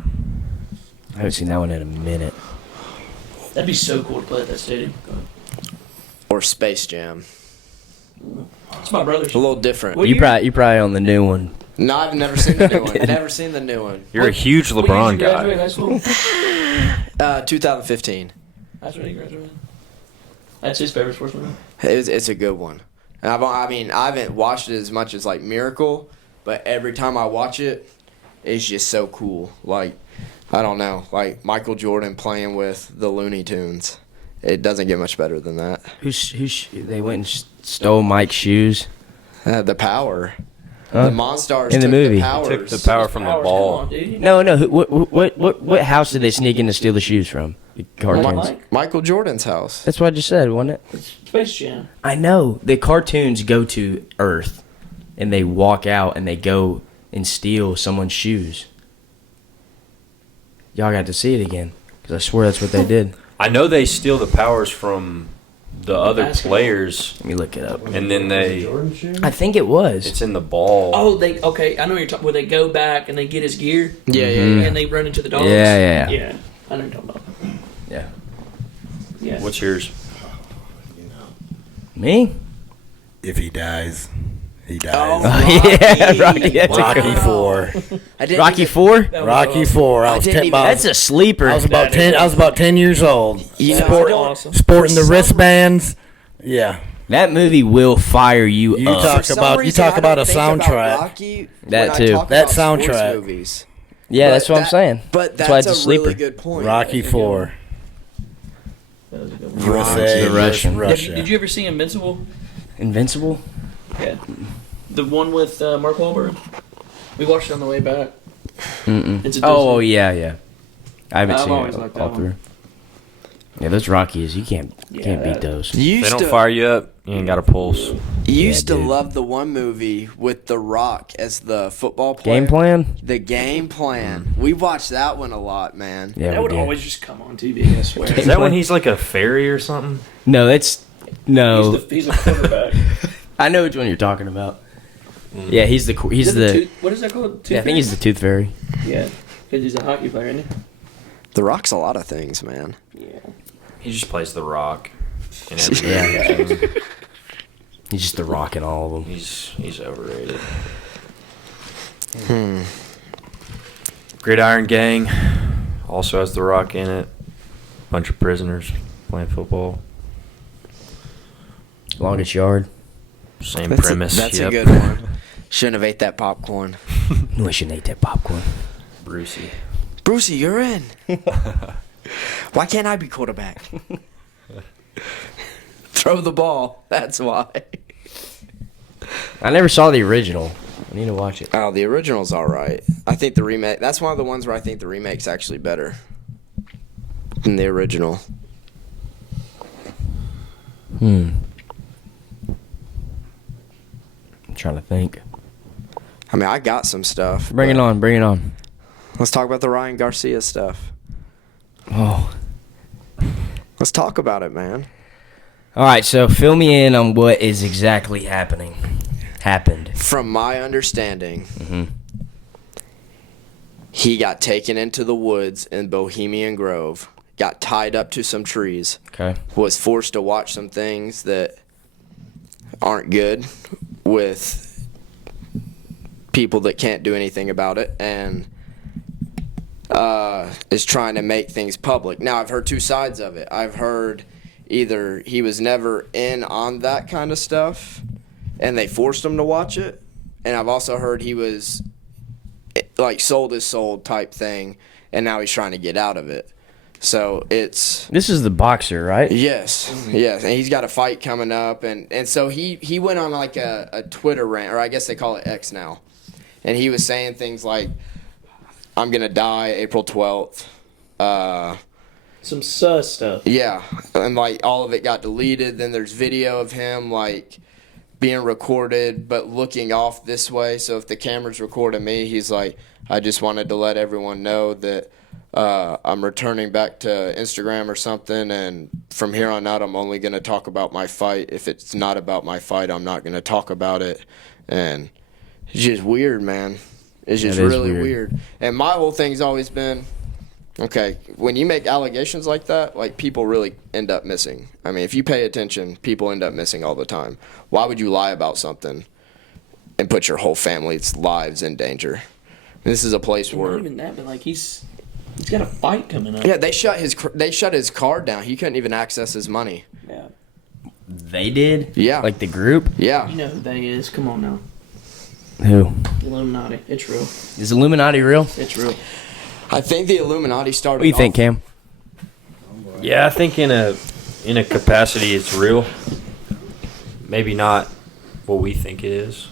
I haven't seen that one in a minute. That'd be so cool to play at that stadium. Or Space Jam. It's my brother's. A little different. What You year? probably on the new one. No, I've never seen the new one. Never seen the new one. You're a huge What year LeBron did you graduate guy. high school? 2015. That's when he graduated. That's his favorite sports movie. It's a good one. And I haven't watched it as much as like Miracle, but every time I watch it, it's just so cool. Like, I don't know, like Michael Jordan playing with the Looney Tunes. It doesn't get much better than that. They went and stole Mike's shoes. The power. Huh? The Monstars In the took movie. the powers. Took the power from the Powers, ball. come on, dude. No. What house did they sneak in to steal the shoes from? The cartoons. Mike? Michael Jordan's house. That's what I just said, wasn't it? It's Space Jam. I know. The cartoons go to Earth, and they walk out and they go and steal someone's shoes. Y'all got to see it again, because I swear that's what they did. I know they steal the powers from the other Basketball. players, Let me look it up. and then I think it was. it's in the ball. Oh, okay. I know what you're talking. Where they go back and they get his gear Yeah, and they run into the dogs. Yeah. Yeah, I know what you're talking about. Yeah. Yeah. What's yours? Me? If he dies, he dies. Oh, Yeah, Rocky. That's a Rocky good- Four. I didn't Rocky even- 4? That was Rocky awesome. Four. I I was didn't 10. even- That's a sleeper. I was about 10. I was about 10 years old. You know, Sport- I don't- Awesome. Sporting the For some- wristbands. Yeah. That movie will fire you You up. talk For some about- you reason, talk I about don't a think about soundtrack. Rocky That when I too. talk That about sports soundtrack. movies. Yeah, But that's what I'm that- saying. But That's why that's, it's a a really sleeper. good point. Rocky Four. That was a good one. USA The Russian. versus Did, Russia. did you ever see Invincible? Invincible? Yeah. The one with Mark Wahlberg. We watched it on the way back. Mm-mm. It's a Oh, Disney. yeah. I haven't I've seen always it liked all that through. one. Yeah, those Rockies, you can't Yeah, beat those. You They used don't to fire you up. You ain't got a pulse. you used to dude. love the one movie with The Rock as the football player. Game plan? The Game Plan. We watched that one a lot, man. Yeah, That we would did. always just come on TV, I swear. Is that when he's like a fairy or something? No, that's no. He's a quarterback. I know which one you're talking about. Yeah, he's the What is that called? yeah, I think he's the Tooth Fairy. Yeah, because he's a hockey player, isn't The Rock's a lot of things, man. he? Yeah. He just plays the rock. In every Yeah. movie. He's just the Rock in all of them. He's overrated. Gridiron Gang also has the rock in it. Bunch of prisoners playing football. Longest yard. Same That's premise. That's yep. a good one. Shouldn't have ate that popcorn. I wish you ate that popcorn. Brucey. Brucey, you're in. Why can't I be quarterback? Throw the ball. That's why. I never saw the original. I need to watch it. Oh, the original's all right. I think the remake. That's one of the ones where I think the remake's actually better than the original. I'm trying to think. I mean, I got some stuff. Bring it but on. Bring it on. Let's talk about the Ryan Garcia stuff. Oh. Let's talk about it, man. All right, so fill me in on what is exactly happened. From my understanding, Mm-hmm. he got taken into the woods in Bohemian Grove, got tied up to some trees, Okay. was forced to watch some things that aren't good with people that can't do anything about it, and is trying to make things public. Now, I've heard two sides of it. I've heard either he was never in on that kind of stuff and they forced him to watch it, and I've also heard he was like sold his soul type thing, and now he's trying to get out of it. So it's This is the boxer, right? yes, and he's got a fight coming up, and so he went on like a Twitter rant, or I guess they call it X now, and he was saying things like, "I'm gonna die April 12th." Some sus stuff. Yeah, and like all of it got deleted. Then there's video of him like being recorded, but looking off this way. So if the camera's recording me, he's like, "I just wanted to let everyone know that I'm returning back to Instagram or something, and from here on out, I'm only going to talk about my fight. If it's not about my fight, I'm not going to talk about it." And it's just weird, man. It's just That is really weird. weird. And my whole thing's always been, okay, when you make allegations like that, like people really end up missing. I mean, if you pay attention, people end up missing all the time. Why would you lie about something and put your whole family's lives in danger? This is a place Not where, even that, but like he's got a fight coming up. yeah, they shut his card down. He couldn't even access his money. Yeah. They did? Yeah. Like the group? Yeah. You know who they is. Come on now. Who? Illuminati. It's real. Is Illuminati real? It's real. I think the Illuminati started. What do you think, off- Cam? Yeah, I think in a capacity it's real. Maybe not what we think it is.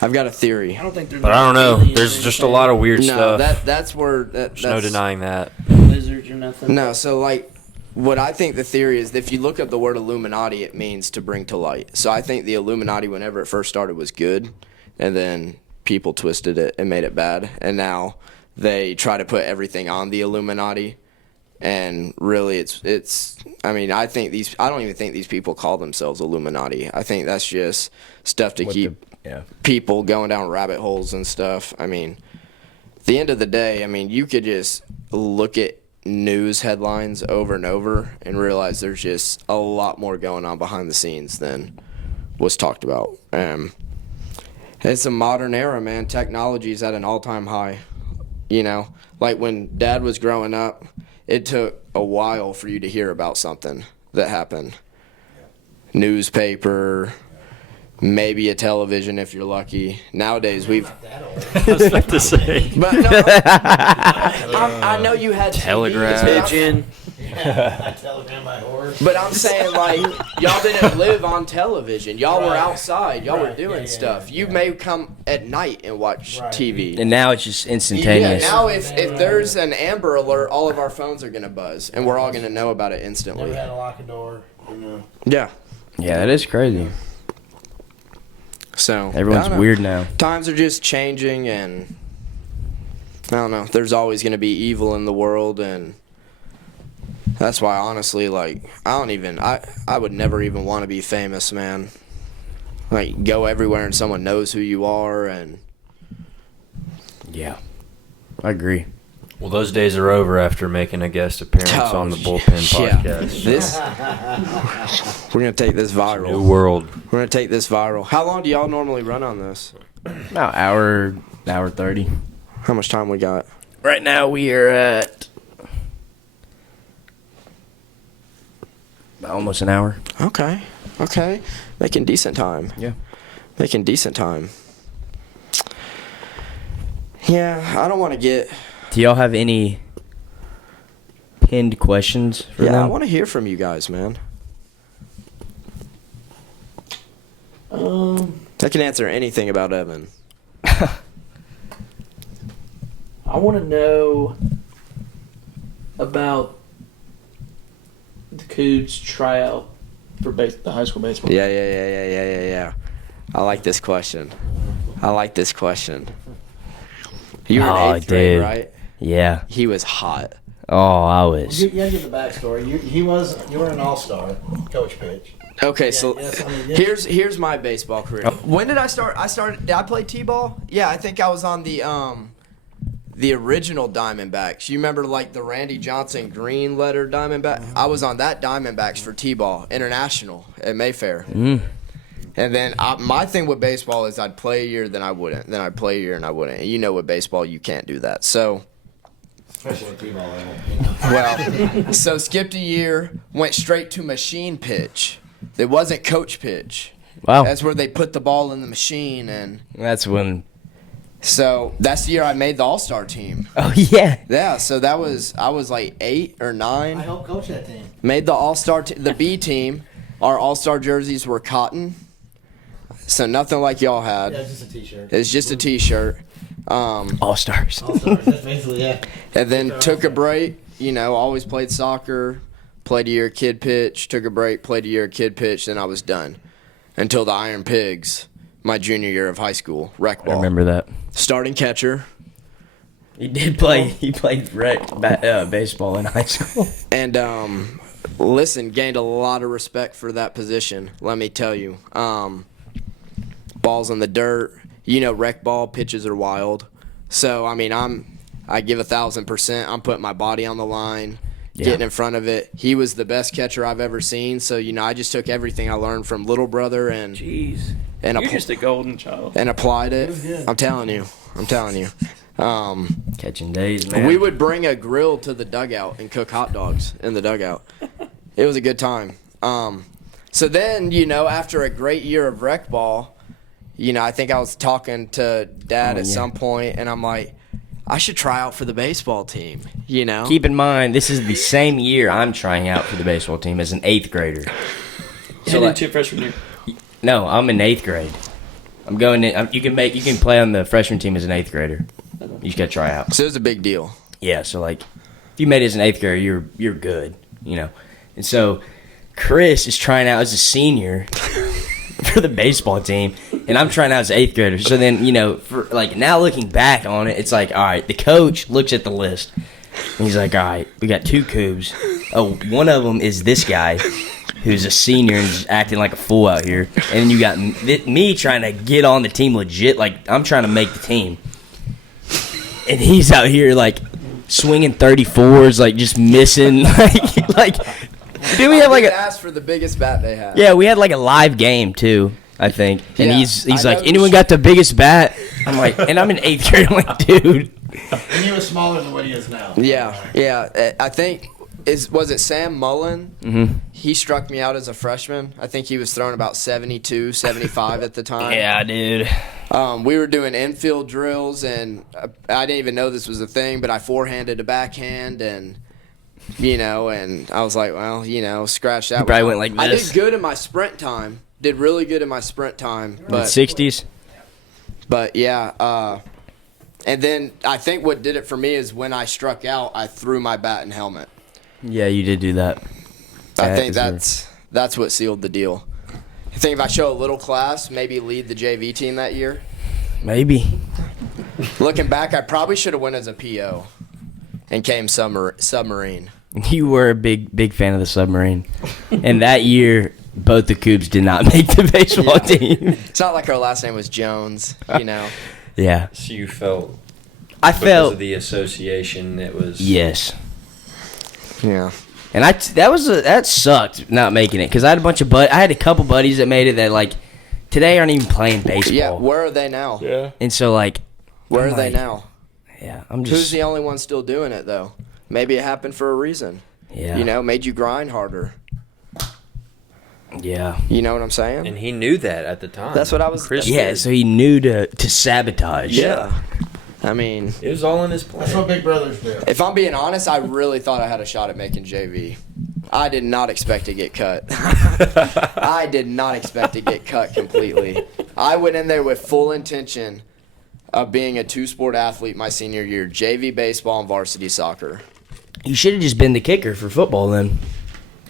I've got a theory. I don't think there's. But I don't know. aliens There's or just a anything, lot of weird No, stuff. that's where There's no denying that. lizards or nothing. No, so like what I think the theory is, if you look up the word Illuminati, it means to bring to light. So I think the Illuminati, whenever it first started, was good, and then people twisted it and made it bad, and now they try to put everything on the Illuminati. And really, it's. I mean, I don't even think these people call themselves Illuminati. I think that's just stuff to keep Yeah. people going down rabbit holes and stuff. I mean, at the end of the day, I mean, you could just look at news headlines over and over and realize there's just a lot more going on behind the scenes than was talked about. It's a modern era, man. Technology is at an all-time high. You know, like when Dad was growing up, it took a while for you to hear about something that happened. Newspaper, maybe a television if you're lucky. Nowadays, we've. I was about to say. But no, I know you had Telegraph. TVs, Pigeon. Telegram by horse. but I'm saying like y'all didn't live on television. Y'all were outside. Y'all were doing stuff. You may come at night and watch TV. And now it's just Yeah, instantaneous. now if there's an Amber Alert, all of our phones are gonna buzz, and we're all gonna know about it instantly. Never had to lock a door. You know. Yeah. Yeah, that is crazy. So Everyone's I don't know. weird now. Times are just changing, and I don't know. There's always gonna be evil in the world, and that's why honestly, like I would never even want to be famous, man. Like go everywhere and someone knows who you are, and Yeah. I agree. Well, those days are over after making a guest appearance on the Bullpen yeah. podcast. This we're gonna take this New viral. world. We're gonna take this viral. How long do y'all normally run on this? About hour 30. How much time we got? Right now we are at about almost an hour. Okay. Making decent time. Yeah. Making decent time. Yeah, I don't want to get. Do y'all have any pinned questions for Yeah, I them? want to hear from you guys, man. I can answer anything about Evan. I want to know about the Koobs tryout for the high school baseball. Yeah. I like this question. You were Oh, in 8th grade, dude. right? Yeah. He was hot. Oh, I was. You gotta give the backstory. You were an all-star, Coach Pitch. Okay, so yes, I mean, yes. here's my baseball career. When did I start? Did I play t-ball? Yeah, I think I was on the original Diamondbacks. You remember like the Randy Johnson green letter Diamondback? I was on that Diamondbacks for t-ball international at Mayfair. And then my thing with baseball is I'd play a year, then I wouldn't. Then I'd play a year and I wouldn't. And you know with baseball you can't do that. So Especially at T-ball level. You know? well, so skipped a year, went straight to machine pitch. It wasn't coach pitch. Wow. That's where they put the ball in the machine, and That's when. so that's the year I made the All-Star team. Oh, yeah. Yeah, so I was like 8 or 9. I helped coach that team. Made the All-Star the B team. Our All-Star jerseys were cotton, so nothing like y'all had. Yeah, it's just a T-shirt. It's just a T-shirt. All stars. All-stars. That's basically yeah. And then took a break. You know, always played soccer. Played a year kid pitch. Took a break. Played a year kid pitch. Then I was done until the Iron Pigs, my junior year of high school, rec I ball. remember that. Starting catcher. He did play. He played baseball in high school. And listen, gained a lot of respect for that position. Let me tell you. Balls in the dirt. You know, rec ball pitches are wild. So I mean, I give 1,000%. I'm putting my body on the line, getting in front of it. He was the best catcher I've ever seen. So I just took everything I learned from little brother and you're just a golden child and applied it. I'm telling you. Catching days, man. We would bring a grill to the dugout and cook hot dogs in the dugout. It was a good time. So then, after a great year of rec ball, I think I was talking to Dad at some point, and I'm like, I should try out for the baseball team, Keep in mind, this is the same year I'm trying out for the baseball team as an 8th grader. So into your freshman year. No, I'm in 8th grade. I'm going in. You can play on the freshman team as an 8th grader. You just gotta try out. So it was a big deal. Yeah, so if you made it as an 8th grader, you're good, And so Chris is trying out as a senior for the baseball team, and I'm trying out as an 8th grader. So then, for now looking back on it, it's like, all right, the coach looks at the list, and he's like, all right, we got 2 Koobs. Oh, one of them is this guy who's a senior and just acting like a fool out here, and then you got me trying to get on the team legit, like I'm trying to make the team, and he's out here swinging 34s, just missing, Did we have I asked for the biggest bat they had. Yeah, we had a live game too, I think. And he's like, anyone got the biggest bat? I'm like, and I'm in 8th grade. I'm like, dude. And he was smaller than what he is now. Yeah. I think was it Sam Mullen? Mm-hmm. He struck me out as a freshman. I think he was throwing about 72, 75 at the time. Yeah, dude. We were doing infield drills, and I didn't even know this was a thing, but I forehanded a backhand, and and I was like, well, scratch that. Probably went like this. I did good in my sprint time. Did really good in my sprint time. But 60s? But, yeah. And then I think what did it for me is when I struck out, I threw my bat and helmet. Yeah, you did do that. I think that's what sealed the deal. I think if I show a little class, maybe lead the JV team that year. Maybe. Looking back, I probably should have went as a PO and came submarine. You were a big fan of the submarine. And that year, both the Koobs did not make the baseball team. It's not like our last name was Jones, Yeah. So you felt because because of the association it was. Yes. Yeah. And that sucked not making it because I had I had a couple buddies that made it that today aren't even playing baseball. Yeah, where are they now? Yeah. And so where are they now? Yeah, I'm just. Who's the only one still doing it though? Maybe it happened for a reason. Yeah. Made you grind harder. Yeah. You know what I'm saying? And he knew that at the time. That's what I was. Chris Yeah, did. so he knew to sabotage. Yeah. I mean, It was all in his plan. That's what big brothers do. if I'm being honest, I really thought I had a shot at making JV. I did not expect to get cut. I did not expect to get cut completely. I went in there with full intention of being a 2-sport athlete my senior year, JV baseball and varsity soccer. You should have just been the kicker for football then.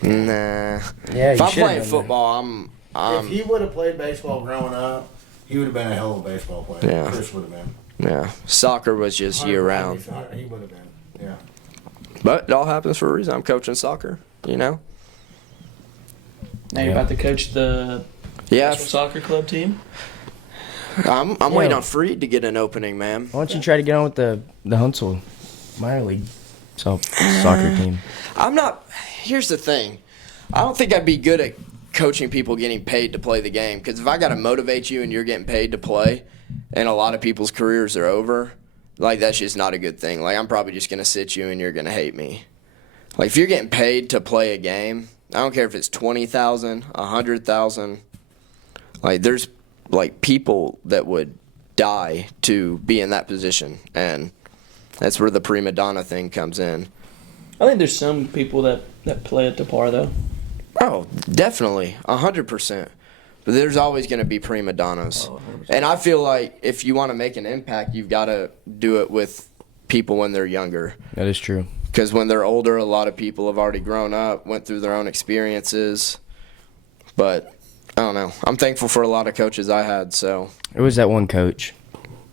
Nah. Yeah, If I'm playing football, If he would have played baseball growing up, he would have been a hell of a baseball player. Yeah. Chris would have been. yeah. Soccer was just year round. He would have been. Yeah. But it all happens for a reason. I'm coaching soccer, Now you're about to coach the Yeah. soccer club team. I'm waiting on Freed to get an opening, man. Why don't you try to get on with the Huntsville minor league soccer team? I'm not. Here's the thing. I don't think I'd be good at coaching people getting paid to play the game. Because if I got to motivate you and you're getting paid to play, and a lot of people's careers are over, that's just not a good thing. I'm probably just going to sit you and you're going to hate me. If you're getting paid to play a game, I don't care if it's 20,000, 100,000. There's people that would die to be in that position, and that's where the prima donna thing comes in. I think there's some people that play at the par though. Oh, definitely, 100%. But there's always going to be prima donnas, and I feel like if you want to make an impact, you've got to do it with people when they're younger. That is true. Because when they're older, a lot of people have already grown up, went through their own experiences. But I don't know. I'm thankful for a lot of coaches I had. So It was that one coach.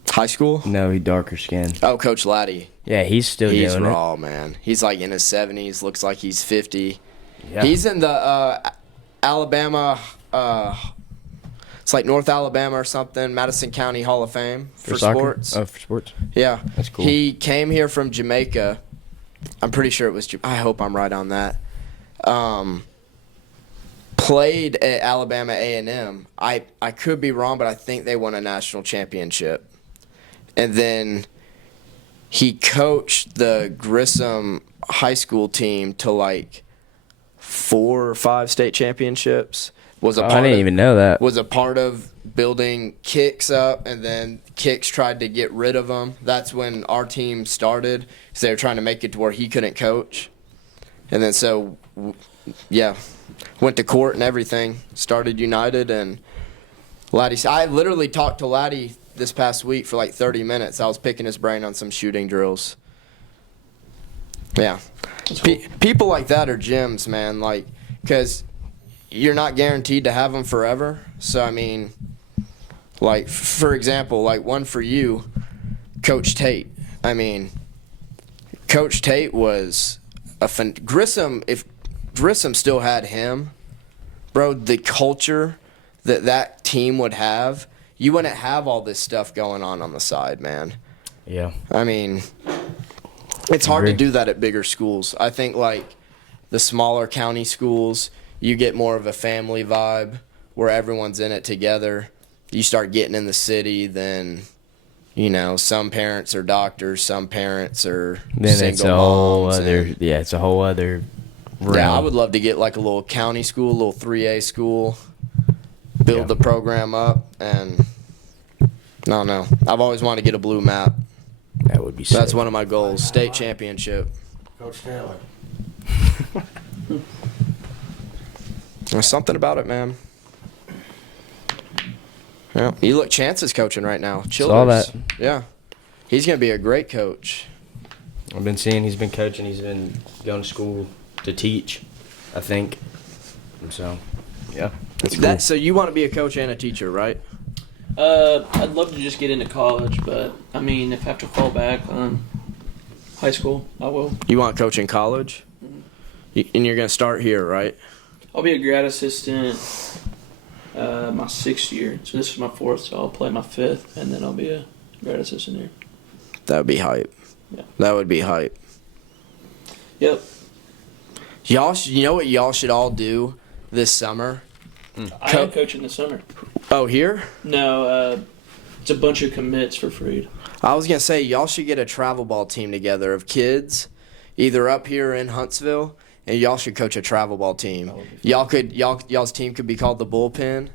high school? No, he darker skin. Oh, Coach Laddie. Yeah, he's still He's doing raw, man. He's in his 70s. Looks like he's 50. it. Yeah. He's in the Alabama It's like North Alabama or something, Madison County Hall of Fame for soccer? sports. Oh, for sports. Yeah. That's cool. He came here from Jamaica. I'm pretty sure it was. I hope I'm right on that. Played at Alabama A&M. I could be wrong, but I think they won a national championship. And then he coached the Grissom high school team to like 4 or 5 state championships. Was a part I didn't even know that. Was a part of building Kicks up, and then Kicks tried to get rid of him. That's when our team started, because they were trying to make it to where he couldn't coach. And then so, yeah, went to court and everything. Started United, and Laddie. I literally talked to Laddie this past week for like 30 minutes. I was picking his brain on some shooting drills. Yeah. People like that are gems, man. Like, because you're not guaranteed to have them forever. So, I mean, like, for example, like one for you, Coach Tate. I mean, Coach Tate was Grissom, if Grissom still had him, bro, the culture that team would have, you wouldn't have all this stuff going on the side, man. Yeah. I mean, it's hard to do that at bigger schools. I think, like, the smaller county schools, you get more of a family vibe where everyone's in it together. You start getting in the city, then, you know, some parents are doctors, some parents are Then single it's a whole moms, other. and- Yeah, it's a whole other. Realm. Yeah, I would love to get like a little county school, a little 3A school, build the program up, and no. I've always wanted to get a blue map. That would be. So that's sick. one of my goals, state championship. Coach Taylor. There's something about it, man. Yeah, you look, Chance is coaching right now. Childers. Saw that. Yeah, he's gonna be a great coach. I've been seeing he's been coaching. He's been going to school to teach, I think. And so, yeah, that's cool. So you want to be a coach and a teacher, right? I'd love to just get into college, but I mean, if I have to fall back on high school, I will. You want to coach in college? And you're gonna start here, right? I'll be a grad assistant my 6th year. So this is my 4th, so I'll play my 5th, and then I'll be a grad assistant here. That would be hype. Yeah. That would be hype. Yep. You know what y'all should all do this summer? I am coaching this summer. Oh, here? No, it's a bunch of commits for free. I was gonna say y'all should get a travel ball team together of kids, either up here in Huntsville, and y'all should coach a travel ball team. Y'all's team could be called the Bullpen.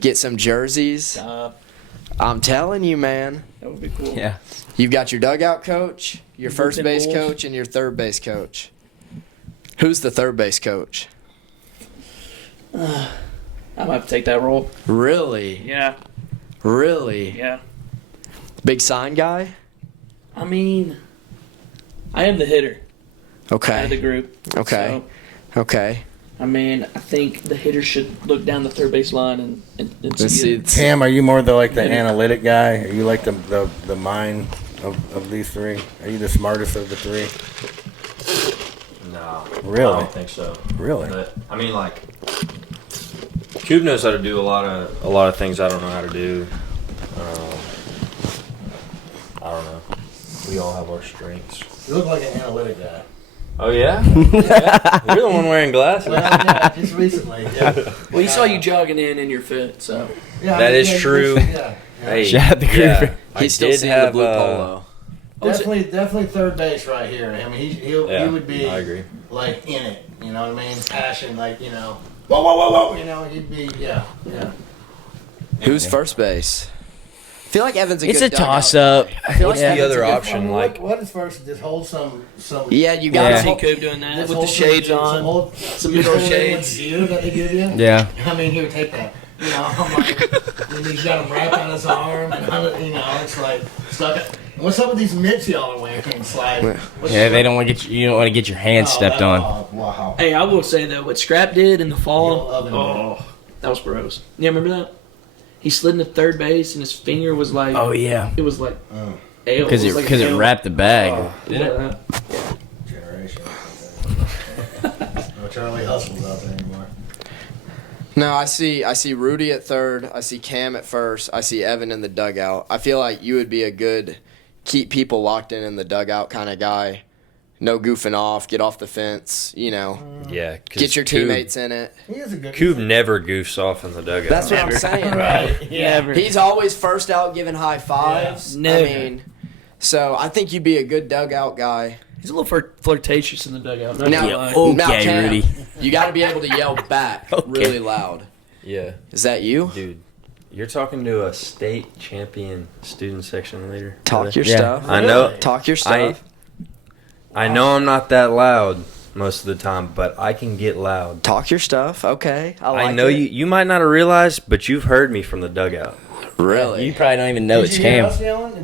Get some jerseys. I'm telling you, man. That would be cool. Yeah. You've got your dugout coach, your first Bullpen base Bulls. coach, and your third base coach. Who's the third base coach? I might have to take that role. Really? Yeah. Really? Yeah. Big sign guy? I mean, I am the hitter out of the Okay. group. Okay. So, Okay. I mean, I think the hitter should look down the third base line and Let's see see. it. Cam, are you more the Maybe. analytic guy? Are you like the mind of these three? Are you the smartest of the three? No, Really? I don't think so. Really? But I mean, like, Coob knows how to do a lot of things I don't know how to do. I don't know. We all have our strengths. You look like an analytic guy. Oh yeah? Yeah? You're the one wearing glasses. Yeah, just recently. Yeah. Well, he saw you jogging in your fit, so. Yeah, That is true. Yeah. Hey, Shout out to yeah, Cooper. I He's still did seeing the have, blue polo. Definitely third base right here. I mean, he would be I agree. like in it. You know what I mean? Passion, like whoa. You know, he'd be yeah. Who's first base? I feel like Evan's a It's good a dugout toss up. guy. I feel like What's the Evan's a other good- option? Like, what is first? Just hold some. Yeah, you I got Yeah. see to. Coop doing that Just with the hold shades some on. Some Euro shades shades. gear that they give you. Yeah. I mean, here, take that. You know, I'm like, and he's got him wrapped on his arm, and you know, it's like stuck. What's up with these mitts y'all are wearing? It's like, Yeah, they don't want to get you don't want to get your hands stepped on. Oh, wow. Hey, I will say though, what Scrap did in the fall, You'll love him, that was gross. Yeah, remember that? He slid into third base and his finger was like, Oh yeah. it was like, Oh, ale. Because was like it ale. wrapped the bag. Oh. Didn't it? Yeah. generation. No Charlie Hustle's out there anymore. No, I see Rudy at third. I see Cam at first. I see Evan in the dugout. I feel like you would be a good keep people locked in the dugout kind of guy. No goofing off, get off the fence, Yeah. get your teammates in it. He is a good. Coob never goofs off in the dugout. That's what I'm saying. Right. Never. He's always first out giving high fives. Yeah, never. I mean, so I think you'd be a good dugout guy. He's a little flirtatious in the dugout. Not Now, gonna lie. Okay, Cam, Rudy. you got to be able to yell back really loud. Yeah. Is that you? Dude, you're talking to a state champion student section leader. Talk your Yeah. stuff. I know. Talk your stuff. I know I'm not that loud most of the time, but I can get loud. Talk your stuff. Okay. I know it. you might not have realized, but you've heard me from the dugout. Really? You probably don't even know it's Cam.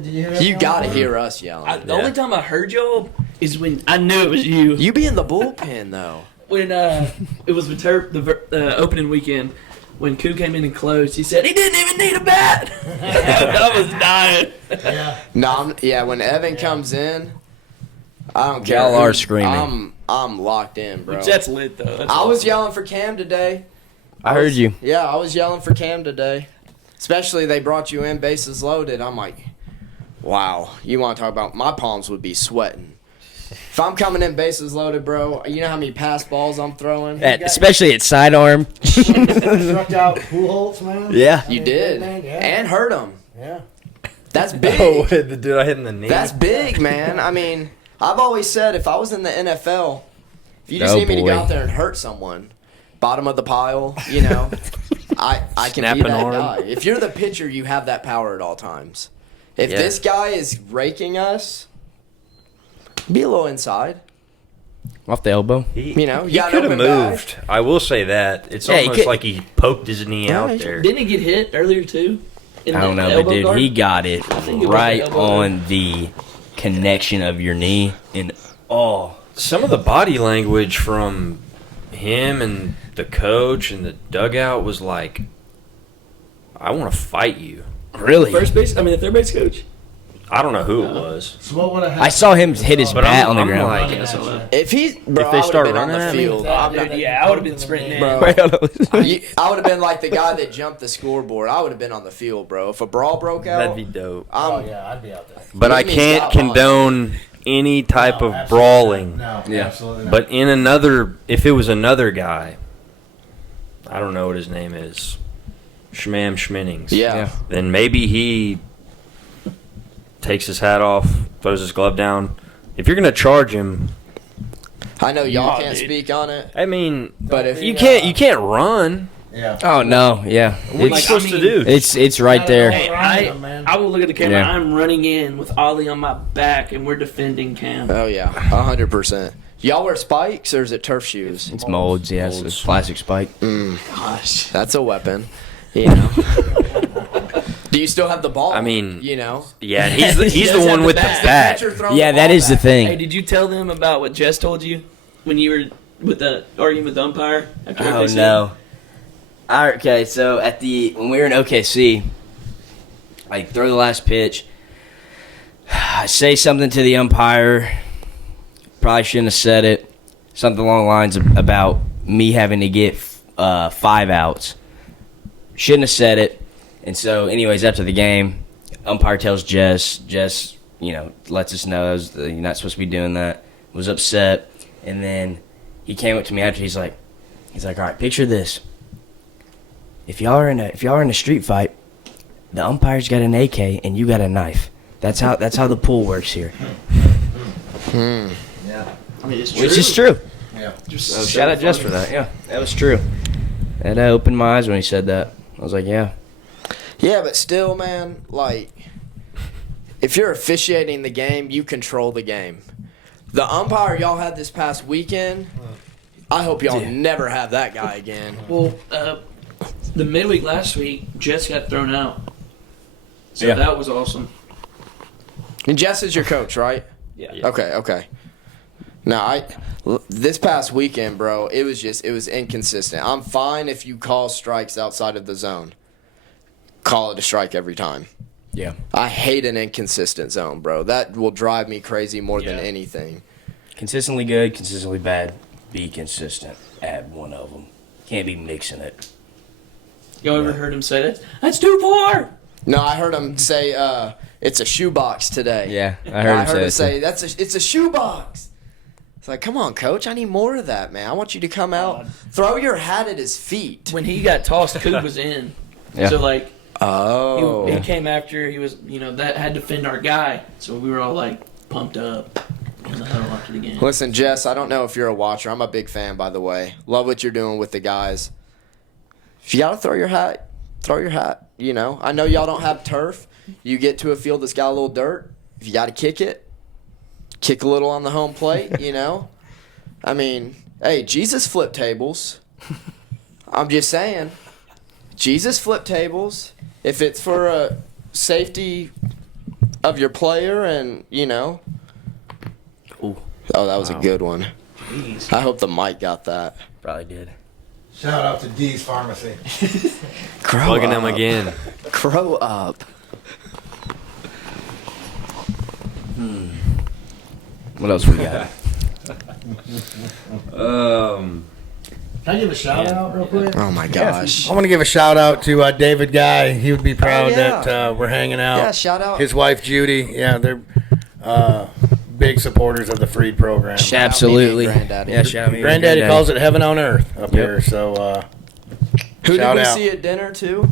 You got to hear us yelling. The only time I heard y'all is when I knew it was you. You be in the bullpen, though. When it was the opening weekend, when Koo came in and closed, he said he didn't even need a bat. I was dying. No, when Evan comes in, I don't care. Y'all are who- screaming. I'm locked in, bro. That's lit though. That's I was awesome. yelling for Cam today. I heard you. Yeah, I was yelling for Cam today. Especially they brought you in bases loaded. I'm like, wow. You want to talk about my palms would be sweating. If I'm coming in bases loaded, bro, you know how many pass balls I'm throwing? Especially at sidearm. Struck out Pujols, man. Yeah. You did. Man, yeah. And hurt him. Yeah. That's big. Oh, the dude I hit in the knee. That's big, man. I mean, I've always said if I was in the NFL, if you just Oh, need me to boy. go out there and hurt someone, bottom of the pile, I can Snap be an that arm. guy. If you're the pitcher, you have that power at all times. If Yeah. this guy is raking us, be a little inside. Off the elbow. He You know, you he got could have open guy. moved. I will say that. It's Yeah, he almost could- like he poked his knee out there. Didn't he get hit earlier too? In I don't the know, but elbow dude, guard? he got it think it was right the elbow. on the connection of your knee. And Some of the body language from him and the coach and the dugout was like, I want to fight you. really, the third base coach. I don't know who it was. So what would have I saw him hit his But bat I'm- on the I'm ground. like- Yeah, so, If he's, bro, If they I start would have been on running the at me, field. I'm not, I would have been sprinting in. Bro. I would have been like the guy that jumped the scoreboard. I would have been on the field, bro. If a brawl broke out, That'd be dope. Oh yeah, I'd be out there. But I Give me can't stop on. condone any type No, of absolutely brawling. not. No, Yeah. absolutely not. But if it was another guy, I don't know what his name is, Schmam Schminnings. yeah. Then maybe he takes his hat off, throws his glove down. If you're gonna charge him, I know y'all Oh, can't dude. speak on it, I mean, but if you can't run. yeah. Oh no, yeah, What are you Like, supposed I to mean- do? it's right there. Hey, Man. I will look at the camera. Yeah. I'm running in with Ollie on my back, and we're defending Cam. oh yeah, 100%. Y'all wear spikes or is it turf shoes? It's molds, yes, it's plastic spike. Gosh. That's a weapon, you know. Do you still have the ball? I mean, you know. Yeah, he's the He does one have the with the bat. bat. Pitcher throwing Yeah, the that ball is the back. thing. Hey, did you tell them about what Jess told you when you were with the arguing with the umpire? After Oh OKC? no. Okay, so when we were in OKC, I throw the last pitch. I say something to the umpire. Probably shouldn't have said it. Something along the lines about me having to get 5 outs. Shouldn't have said it. And so, anyways, after the game, umpire tells Jess, lets us know you're not supposed to be doing that. Was upset, and then he came up to me after. He's like, all right, picture this. If y'all are in a street fight, the umpire's got an AK and you got a knife. That's how the pool works here. Yeah. I mean, it's true. Which is true. Yeah. So shout out Jess for that. Yeah, that was true. That opened my eyes when he said that. I was like, yeah. Yeah, but still, man, like, if you're officiating the game, you control the game. The umpire y'all had this past weekend, I hope y'all never have that guy again. Well, the midweek last week, Jess got thrown out. So Yeah. that was awesome. And Jess is your coach, right? Yeah. Okay. Now, this past weekend, bro, it was inconsistent. I'm fine if you call strikes outside of the zone. Call it a strike every time. Yeah. I hate an inconsistent zone, bro. That will drive me crazy more than anything. Consistently good, consistently bad. Be consistent. Add one of them. Can't be mixing it. Y'all ever heard him say that? That's too far. No, I heard him say it's a shoebox today. Yeah, I heard him say it's a shoebox. It's like, come on, coach, I need more of that, man. I want you to come out, throw your hat at his feet. When he got tossed, Koobs was in. Yeah. So like, Oh, he came after. He was, that had to defend our guy. So we were all like pumped up in the huddle after the game. Listen, Jess, I don't know if you're a watcher. I'm a big fan, by the way. Love what you're doing with the guys. If you gotta throw your hat, throw your hat. I know y'all don't have turf. You get to a field that's got a little dirt. If you gotta kick it, kick a little on the home plate. I mean, hey, Jesus flipped tables. I'm just saying, Jesus flipped tables. If it's for a safety of your player, and Ooh. Oh, that was a good one. Jeez. I hope the mic got that. Probably did. Shout out to D's Pharmacy. Plugging them again. Grow up. What else we got? Can I give a shout out real quick? Oh my gosh. I want to give a shout out to David Guy. He would be proud yeah. that we're hanging out. Yeah, shout out. His wife Judy. Yeah, they're big supporters of the Freed program. Absolutely. Granddaddy. Yeah, shout out me. Granddaddy calls it heaven on earth up here. So Who shout did we out. see at dinner too?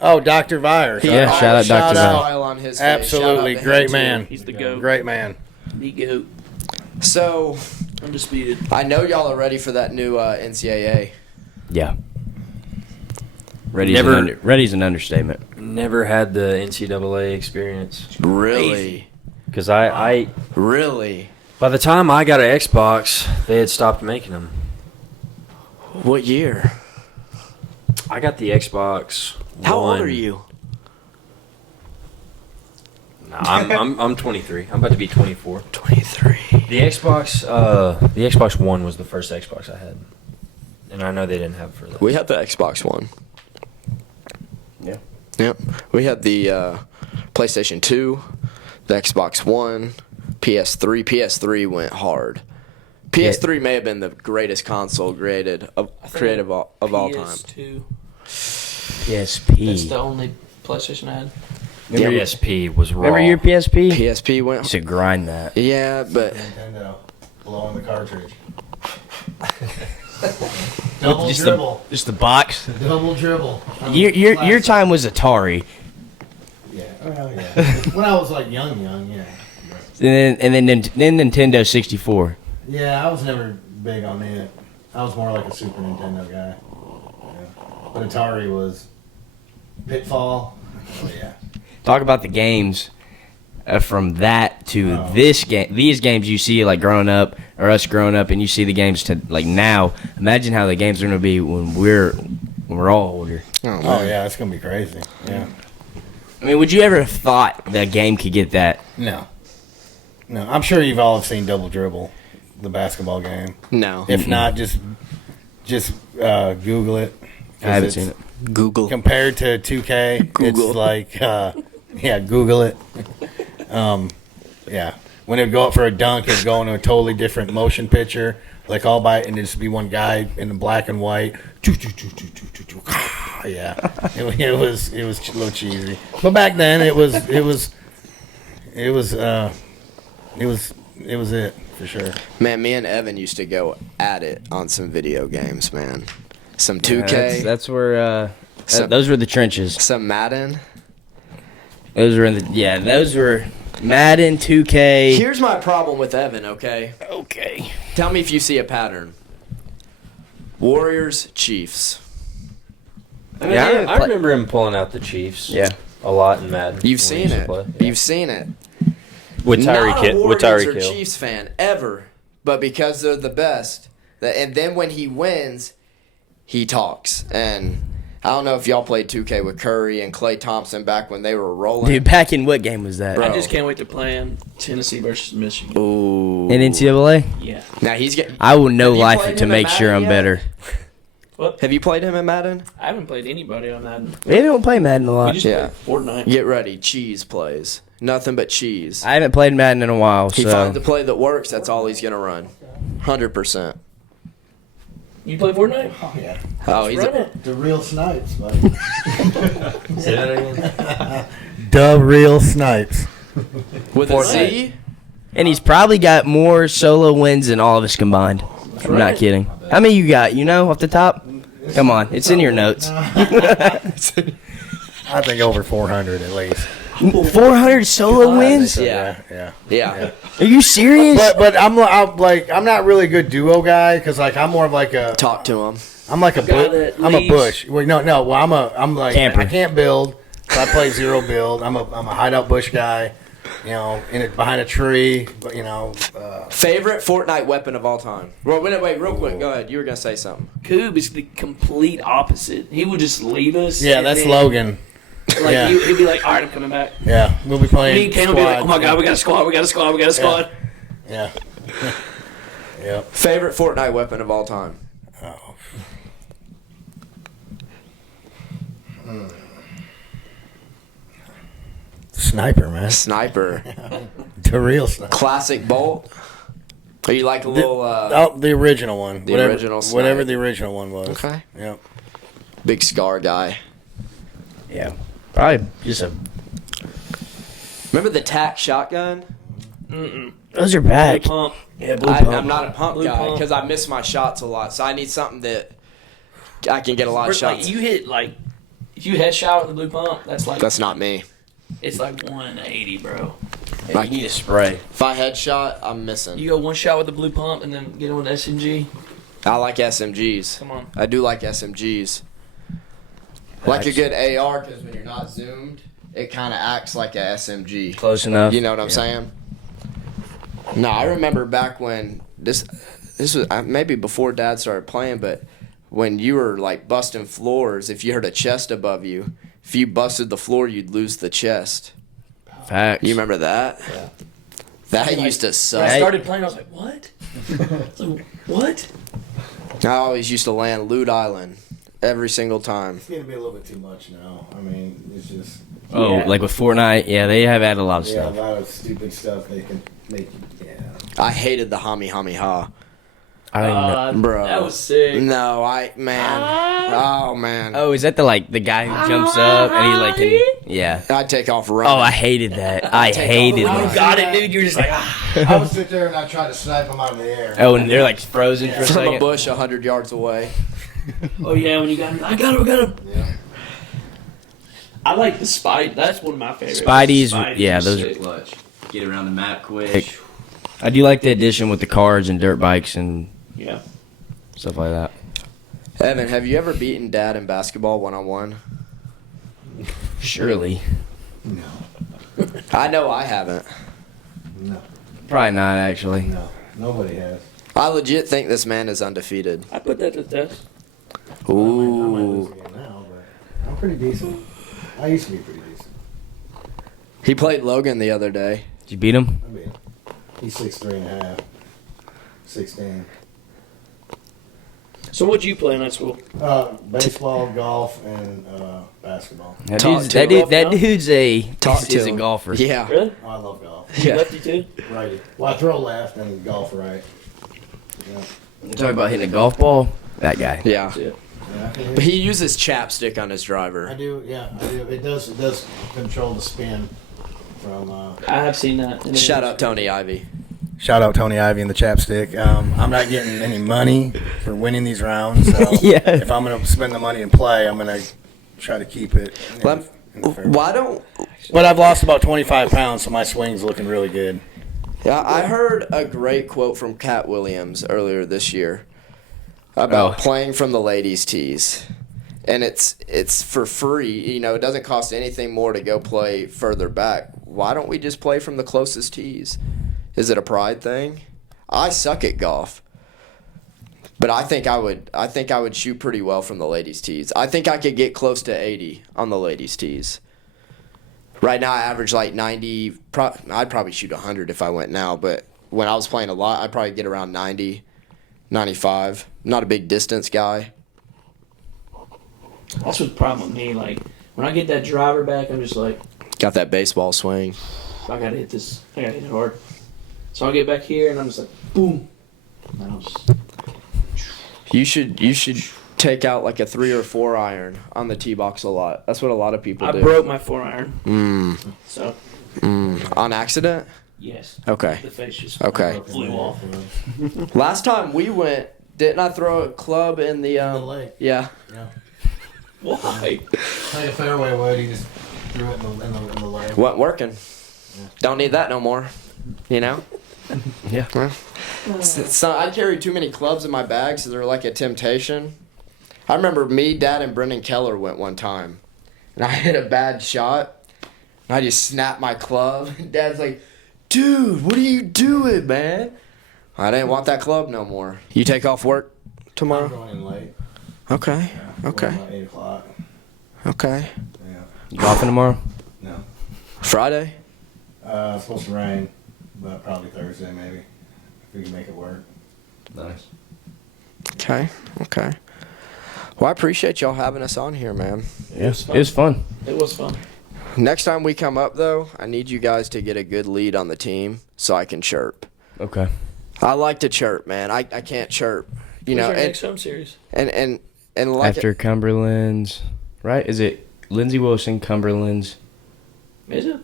Dr. Vyers. Yeah, shout out Dr. Vyers. Smile on his face. Absolutely, Shout out to great him, man. He's the GOAT. Great man. The GOAT. too. So Undisputed. I know y'all are ready for that new NCAA. Yeah. Ready's an understatement. Never had the NCAA experience. Really? Because I Really? by the time I got an Xbox, they had stopped making them. What year? I got the Xbox. How old One. are you? No, I'm 23. I'm about to be 24. 23. The Xbox One was the first Xbox I had, and I know they didn't have it for that. We had the Xbox One. Yeah. Yep. We had the PlayStation 2, the Xbox One, PS3. PS3 went hard. PS3 may have been the greatest console created of all time. PS2. PSP. That's the only PlayStation I had. PSP was raw. Remember your PSP? PSP I went. used to grind that. Yeah, but Nintendo blowing the cartridge. Double Just dribble. Just the box. Double dribble. Your time was Atari, Yeah. Oh, yeah. When I was like young, yeah. and then Nintendo 64. Yeah, I was never big on it. I was more like a Super Nintendo guy. Yeah. But Atari was Pitfall. Oh yeah. Talk about the games from that to Oh. this game. These games you see like growing up, or us growing up, and you see the games to like now. Imagine how the games are going to be when we're all older. oh, Oh yeah, it's gonna be crazy. Yeah. I mean, would you ever have thought that game could get that? No. I'm sure you've all seen Double Dribble, the basketball game. no. If not, just Google it. I haven't seen it. Google. Compared to 2K, Google. it's like, yeah, Google it. Yeah. When it would go up for a dunk, it would go into a totally different motion picture, like all by, and it'd just be one guy in the black and white. Yeah, it was a little cheesy, but back then it was it for sure. Man, me and Evan used to go at it on some video games, man. Some 2K, That's where. Some- Those were the trenches. some Madden. Those were those were Madden 2K. Here's my problem with Evan, okay? Okay. Tell me if you see a pattern. Warriors, Chiefs. Yeah, I remember him pulling out the Chiefs. Yeah. A lot in Madden. You've when we seen used to it. play. Yeah. You've seen it. With Not Tyreek a Hill. With Warriors or Tyreek Hill. Chiefs fan ever, but because they're the best. And then when he wins, he talks. And I don't know if y'all played 2K with Curry and Klay Thompson back when they were rolling. Dude, back in what game was that? Bro. I just can't wait to play in Tennessee versus Michigan. Ooh. In NCAA? Yeah. Now he's getting. I will know Have you life played to him make in sure I'm Madden yet? better. Have you played him in Madden? I haven't played anybody on that. Maybe I don't play Madden a We lot. just Yeah. played Fortnite. Get ready. Cheese plays. Nothing but cheese. I haven't played Madden in a while, He so finds the play that works. That's all he's going to run. 100%. You play Fortnite? Oh yeah, Oh, he's Run a, it. the real snipes, buddy. Say that again. The real snipes. with a Z. And he's probably got more solo wins than all of us combined. I'm not kidding. How many you got? You know, off the top? Come on, it's in your notes. I think over 400 at least. 400 solo wins? Yeah. Yeah. Are you serious? But I'm not really a good duo guy because like I'm more of like a Talk to him. I'm like a guy that I'm a leads. bush. Wait, no. Well, I'm like Camper. I can't build, so I play zero build. I'm a hideout bush guy. You know, behind a tree. But you know, Favorite Fortnite weapon of all time? Well, wait, real quick. Go ahead. You were gonna say something. Koobs is the complete opposite. He would just leave us. yeah, and that's then, Logan. Like Yeah. he'd be like, "All right, I'm coming back." Yeah, we'll be playing. Me and Ken would be like, "Oh my squad. god, we got a squad, we got a squad, we got a squad." Yeah. Yep. Favorite Fortnite weapon of all time? Oh. Sniper, man. Sniper. The real sniper. Classic bolt. Or you like a little The original one. The whatever, original snipe. whatever the original one was. Okay. Yep. big scar guy? Yeah. Probably just a. Remember the tack shotgun? Those are back. Pump. Yeah, blue I'm not a pump Blue guy pump. because I miss my shots a lot. So I need something that I can get a lot of Like shots. you hit like, if you headshot with the blue pump, that's like That's not me. it's like 180, bro. You need a spray. If I headshot, I'm missing. You go one shot with the blue pump and then get it with SMG. I like SMGs. Come on. I do like SMGs. Like a good AR because when you're not zoomed, it kind of acts like a SMG. Close enough. You know what I'm saying? No, I remember back when this was maybe before Dad started playing, but when you were like busting floors, if you heard a chest above you, if you busted the floor, you'd lose the chest. Facts. You remember that? Yeah. That used to When I suck. started playing, I was like, what? I was like, what? I always used to land Loot Island every single time. It's gonna be a little bit too much now. I mean, it's just Oh, Yeah. like with Fortnite, yeah, they have added a lot of yeah, a stuff. lot of stupid stuff they can make. Yeah. I hated the Hami Hami Ha. I don't even know. Bro. That was sick. No, oh man. Oh, is that the guy who jumps up and he like can? Yeah. I'd take off running. Oh, I hated that. I hated When you that. got it, dude, you're just like, ah. I would sit there and I try to snipe them out of the air. Oh, and they're like frozen for a From a second. bush 100 yards away. Oh yeah, when you got him, I got him. Yeah. I like the Spidey. That's one of my favorites. Spidey's, Spidey's yeah, is those sick. are clutch. Get around the map quick. I do like the addition with the cars and dirt bikes and Yeah. stuff like that. Evan, have you ever beaten Dad in basketball one-on-one? Surely. No. I know I haven't. No. Probably not, actually. No. Nobody has. I legit think this man is undefeated. I put that to the test. I might Ooh. lose again now, but I'm pretty decent. I used to be pretty decent. He played Logan the other day. Did you beat him? I mean, he's 6'3.5", 16. So what'd you play in that school? Baseball, golf, and basketball. That Talk dude's, to that, him. dude, that dude's a Talk to he's a him. golfer. Yeah. Really? Oh, I love golf. Yeah. Lefty too? Righty. Well, I throw left and golf right. Yeah. You talking about hitting a golf ball? That guy. Yeah. That's it. Yeah, I can hit- But he uses chapstick on his I driver. do. Yeah, I do. It does control the spin from. I have seen that. And it Shout is- out Tony Ivy. Shout out Tony Ivy and the chapstick. I'm not getting any money for winning these rounds. So Yeah. if I'm going to spend the money and play, I'm going to try to keep it. in the fair. Why don't... But I've lost about 25 pounds, so my swing's looking really good. Yeah, I heard a great quote from Cat Williams earlier this year about playing from the ladies' tees. And it's for free. You know, it doesn't cost anything more to go play further back. Why don't we just play from the closest tees? Is it a pride thing? I suck at golf. But I think I would shoot pretty well from the ladies' tees. I think I could get close to 80 on the ladies' tees. Right now, I average like 90. I'd probably shoot 100 if I went now, but when I was playing a lot, I'd probably get around 90, 95. Not a big distance guy. That's what's the problem with me. Like, when I get that driver back, I'm just like, Got that baseball swing. I gotta hit this. I gotta hit it hard. So I'll get back here, and I'm just like, boom. And I'll just... You should take out like a 3 or 4 iron on the tee box a lot. That's what a lot of people I do. broke my 4-iron. So, On accident? yes. Okay. The face just Okay. flew off. Last time we went, didn't I throw a club in the lake. Yeah. Yeah. Why? Played a fairway wood. He just threw it in the lake. Wasn't working. Don't need that no more. You know? Yeah. So I carry too many clubs in my bag, so they're like a temptation. I remember me, Dad, and Brendan Keller went one time, and I hit a bad shot, and I just snapped my club. Dad's like, "Dude, what are you doing, man?" I didn't want that club no more. You take off work I'm tomorrow? going in late. Okay. Yeah, Okay. About 8 o'clock. Okay. Yeah. You golfing tomorrow? No. Friday? It's supposed to rain, but probably Thursday maybe. If we can make it work. Nice. Okay. Okay. Well, I appreciate y'all having us on here, man. Yeah, it was fun. It was fun. Next time we come up, though, I need you guys to get a good lead on the team so I can chirp. Okay. I like to chirp, man. I can't chirp. You know, When's our and, next home series? and like After Cumberland's, right? Is it Lindsey Wilson, Cumberland's? Is it?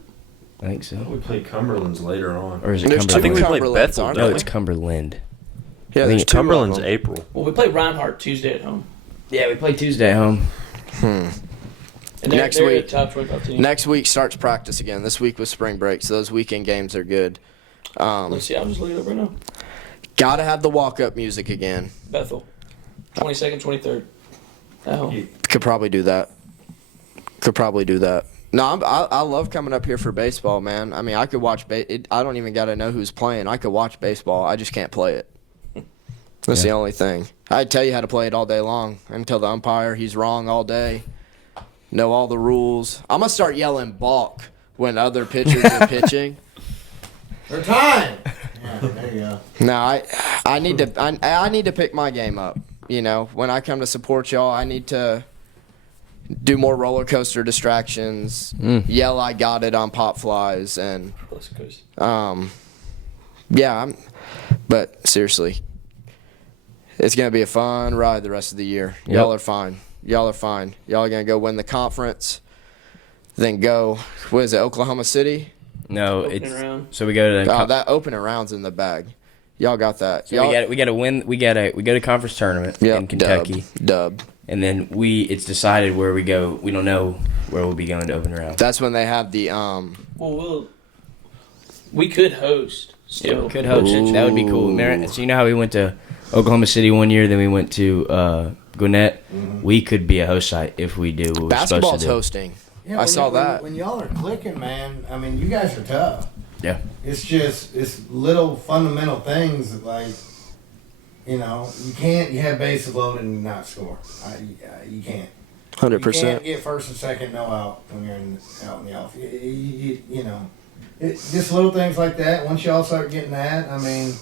I think so. We play Cumberland's later on. Or is it There's Cumberland? I think we play Cumberlands, Bethel, aren't No, don't it's we? Cumberland. yeah, I there's think two of Cumberland's them. April. Well, we play Reinhardt Tuesday at home. Yeah, we play Tuesday at home. And they're, Next they're week. a top 25 team. Next week starts practice again. This week was spring break, so those weekend games are good. Let's see. I'm just looking it up right now. Gotta have the walk-up music again. Bethel. 22nd, 23rd. At home. Could probably do that. No, I love coming up here for baseball, man. I mean, I could watch. I don't even gotta know who's playing. I could watch baseball. I just can't play it. That's the only thing. I'd tell you how to play it all day long and tell the umpire he's wrong all day. Know all the rules. I'm gonna start yelling balk when other pitchers are pitching. For time. Yeah, there you go. No, I need to pick my game up. You know, when I come to support y'all, I need to do more roller coaster distractions, yell "I got it" on pop flies, and but seriously, it's gonna be a fun ride the rest of the year. Yep. Y'all are fine. Y'all are gonna go win the conference, then go. What is it? Oklahoma City. No, Opening it's round. so we go to. That opening round's in the bag. Y'all got that. So Y'all, we got to win. We go to conference tournament yep, in Kentucky, Dub. and then it's decided where we go. We don't know where we'll be going to open round. That's when they have the Well, we could host. Yeah, Still. we could host it. That would be cool. So you know how we went to Oklahoma City one year, then we went to Gwinnett. We could be a host site if we do what we're supposed basketball's to do. hosting. Yeah, I when saw that. When y'all are clicking, man, I mean, you guys are tough. Yeah. It's little fundamental things that, like, you have bases loaded and not score. You can't. 100%. You can't get first and second no out when you're out in the outfield. It's just little things like that. Once y'all start getting that, I mean,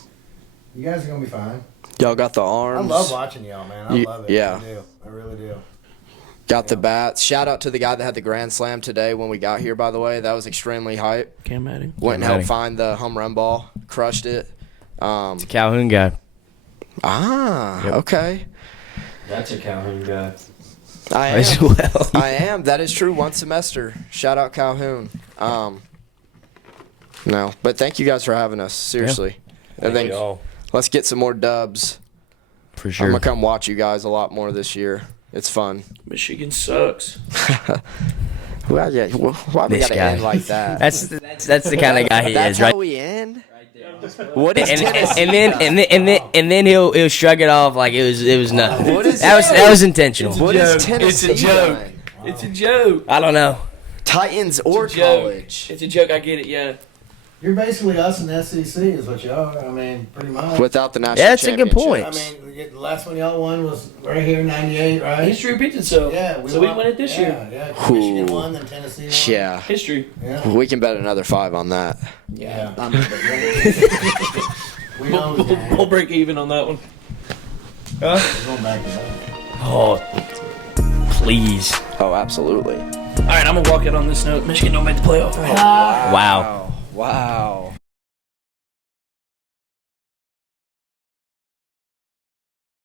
you guys are gonna be fine. Y'all got the arms. I love watching y'all, man. I love it. Yeah. I do. I really do. Got the bats. Shout out to the guy that had the grand slam today when we got here, by the way. That was extremely hype. Cam Matting. Went and Cam helped Matting. find the home run ball. Crushed it. It's a Calhoun guy. Yep. Okay. That's a Calhoun guy. I am. As well. I am. That is true. One semester. Shout out Calhoun. No, but thank you guys for having us. Seriously. I think let's get some more dubs. For I'm sure. gonna come watch you guys a lot more this year. It's fun. Michigan sucks. Well, yeah, why we This gotta guy. end like that? That's the kind of guy he That's is, right? how we end. What is Tennessee? And then he'll shrug it off like it was nothing. What is That was intentional. What is Tennessee? It's a joke. done? It's a joke. I don't know. Titans or Joke. college? It's a joke. I get it. Yeah. You're basically us in the SEC, is what you are. I mean, pretty much. Without the national Yeah, that's a good point. I mean, the last one y'all won was right here in '98, right? History repeats itself. Yeah, So we win it this year. Yeah, Ooh. Michigan won, then Tennessee won. Yeah, History. Yeah. we can bet another 5 on that. Yeah. We know the We'll game. break even on that one. We're going back to back. Oh, please. Oh, absolutely. All right, I'm gonna walk out on this note. Michigan don't make the playoff. Wow. Wow.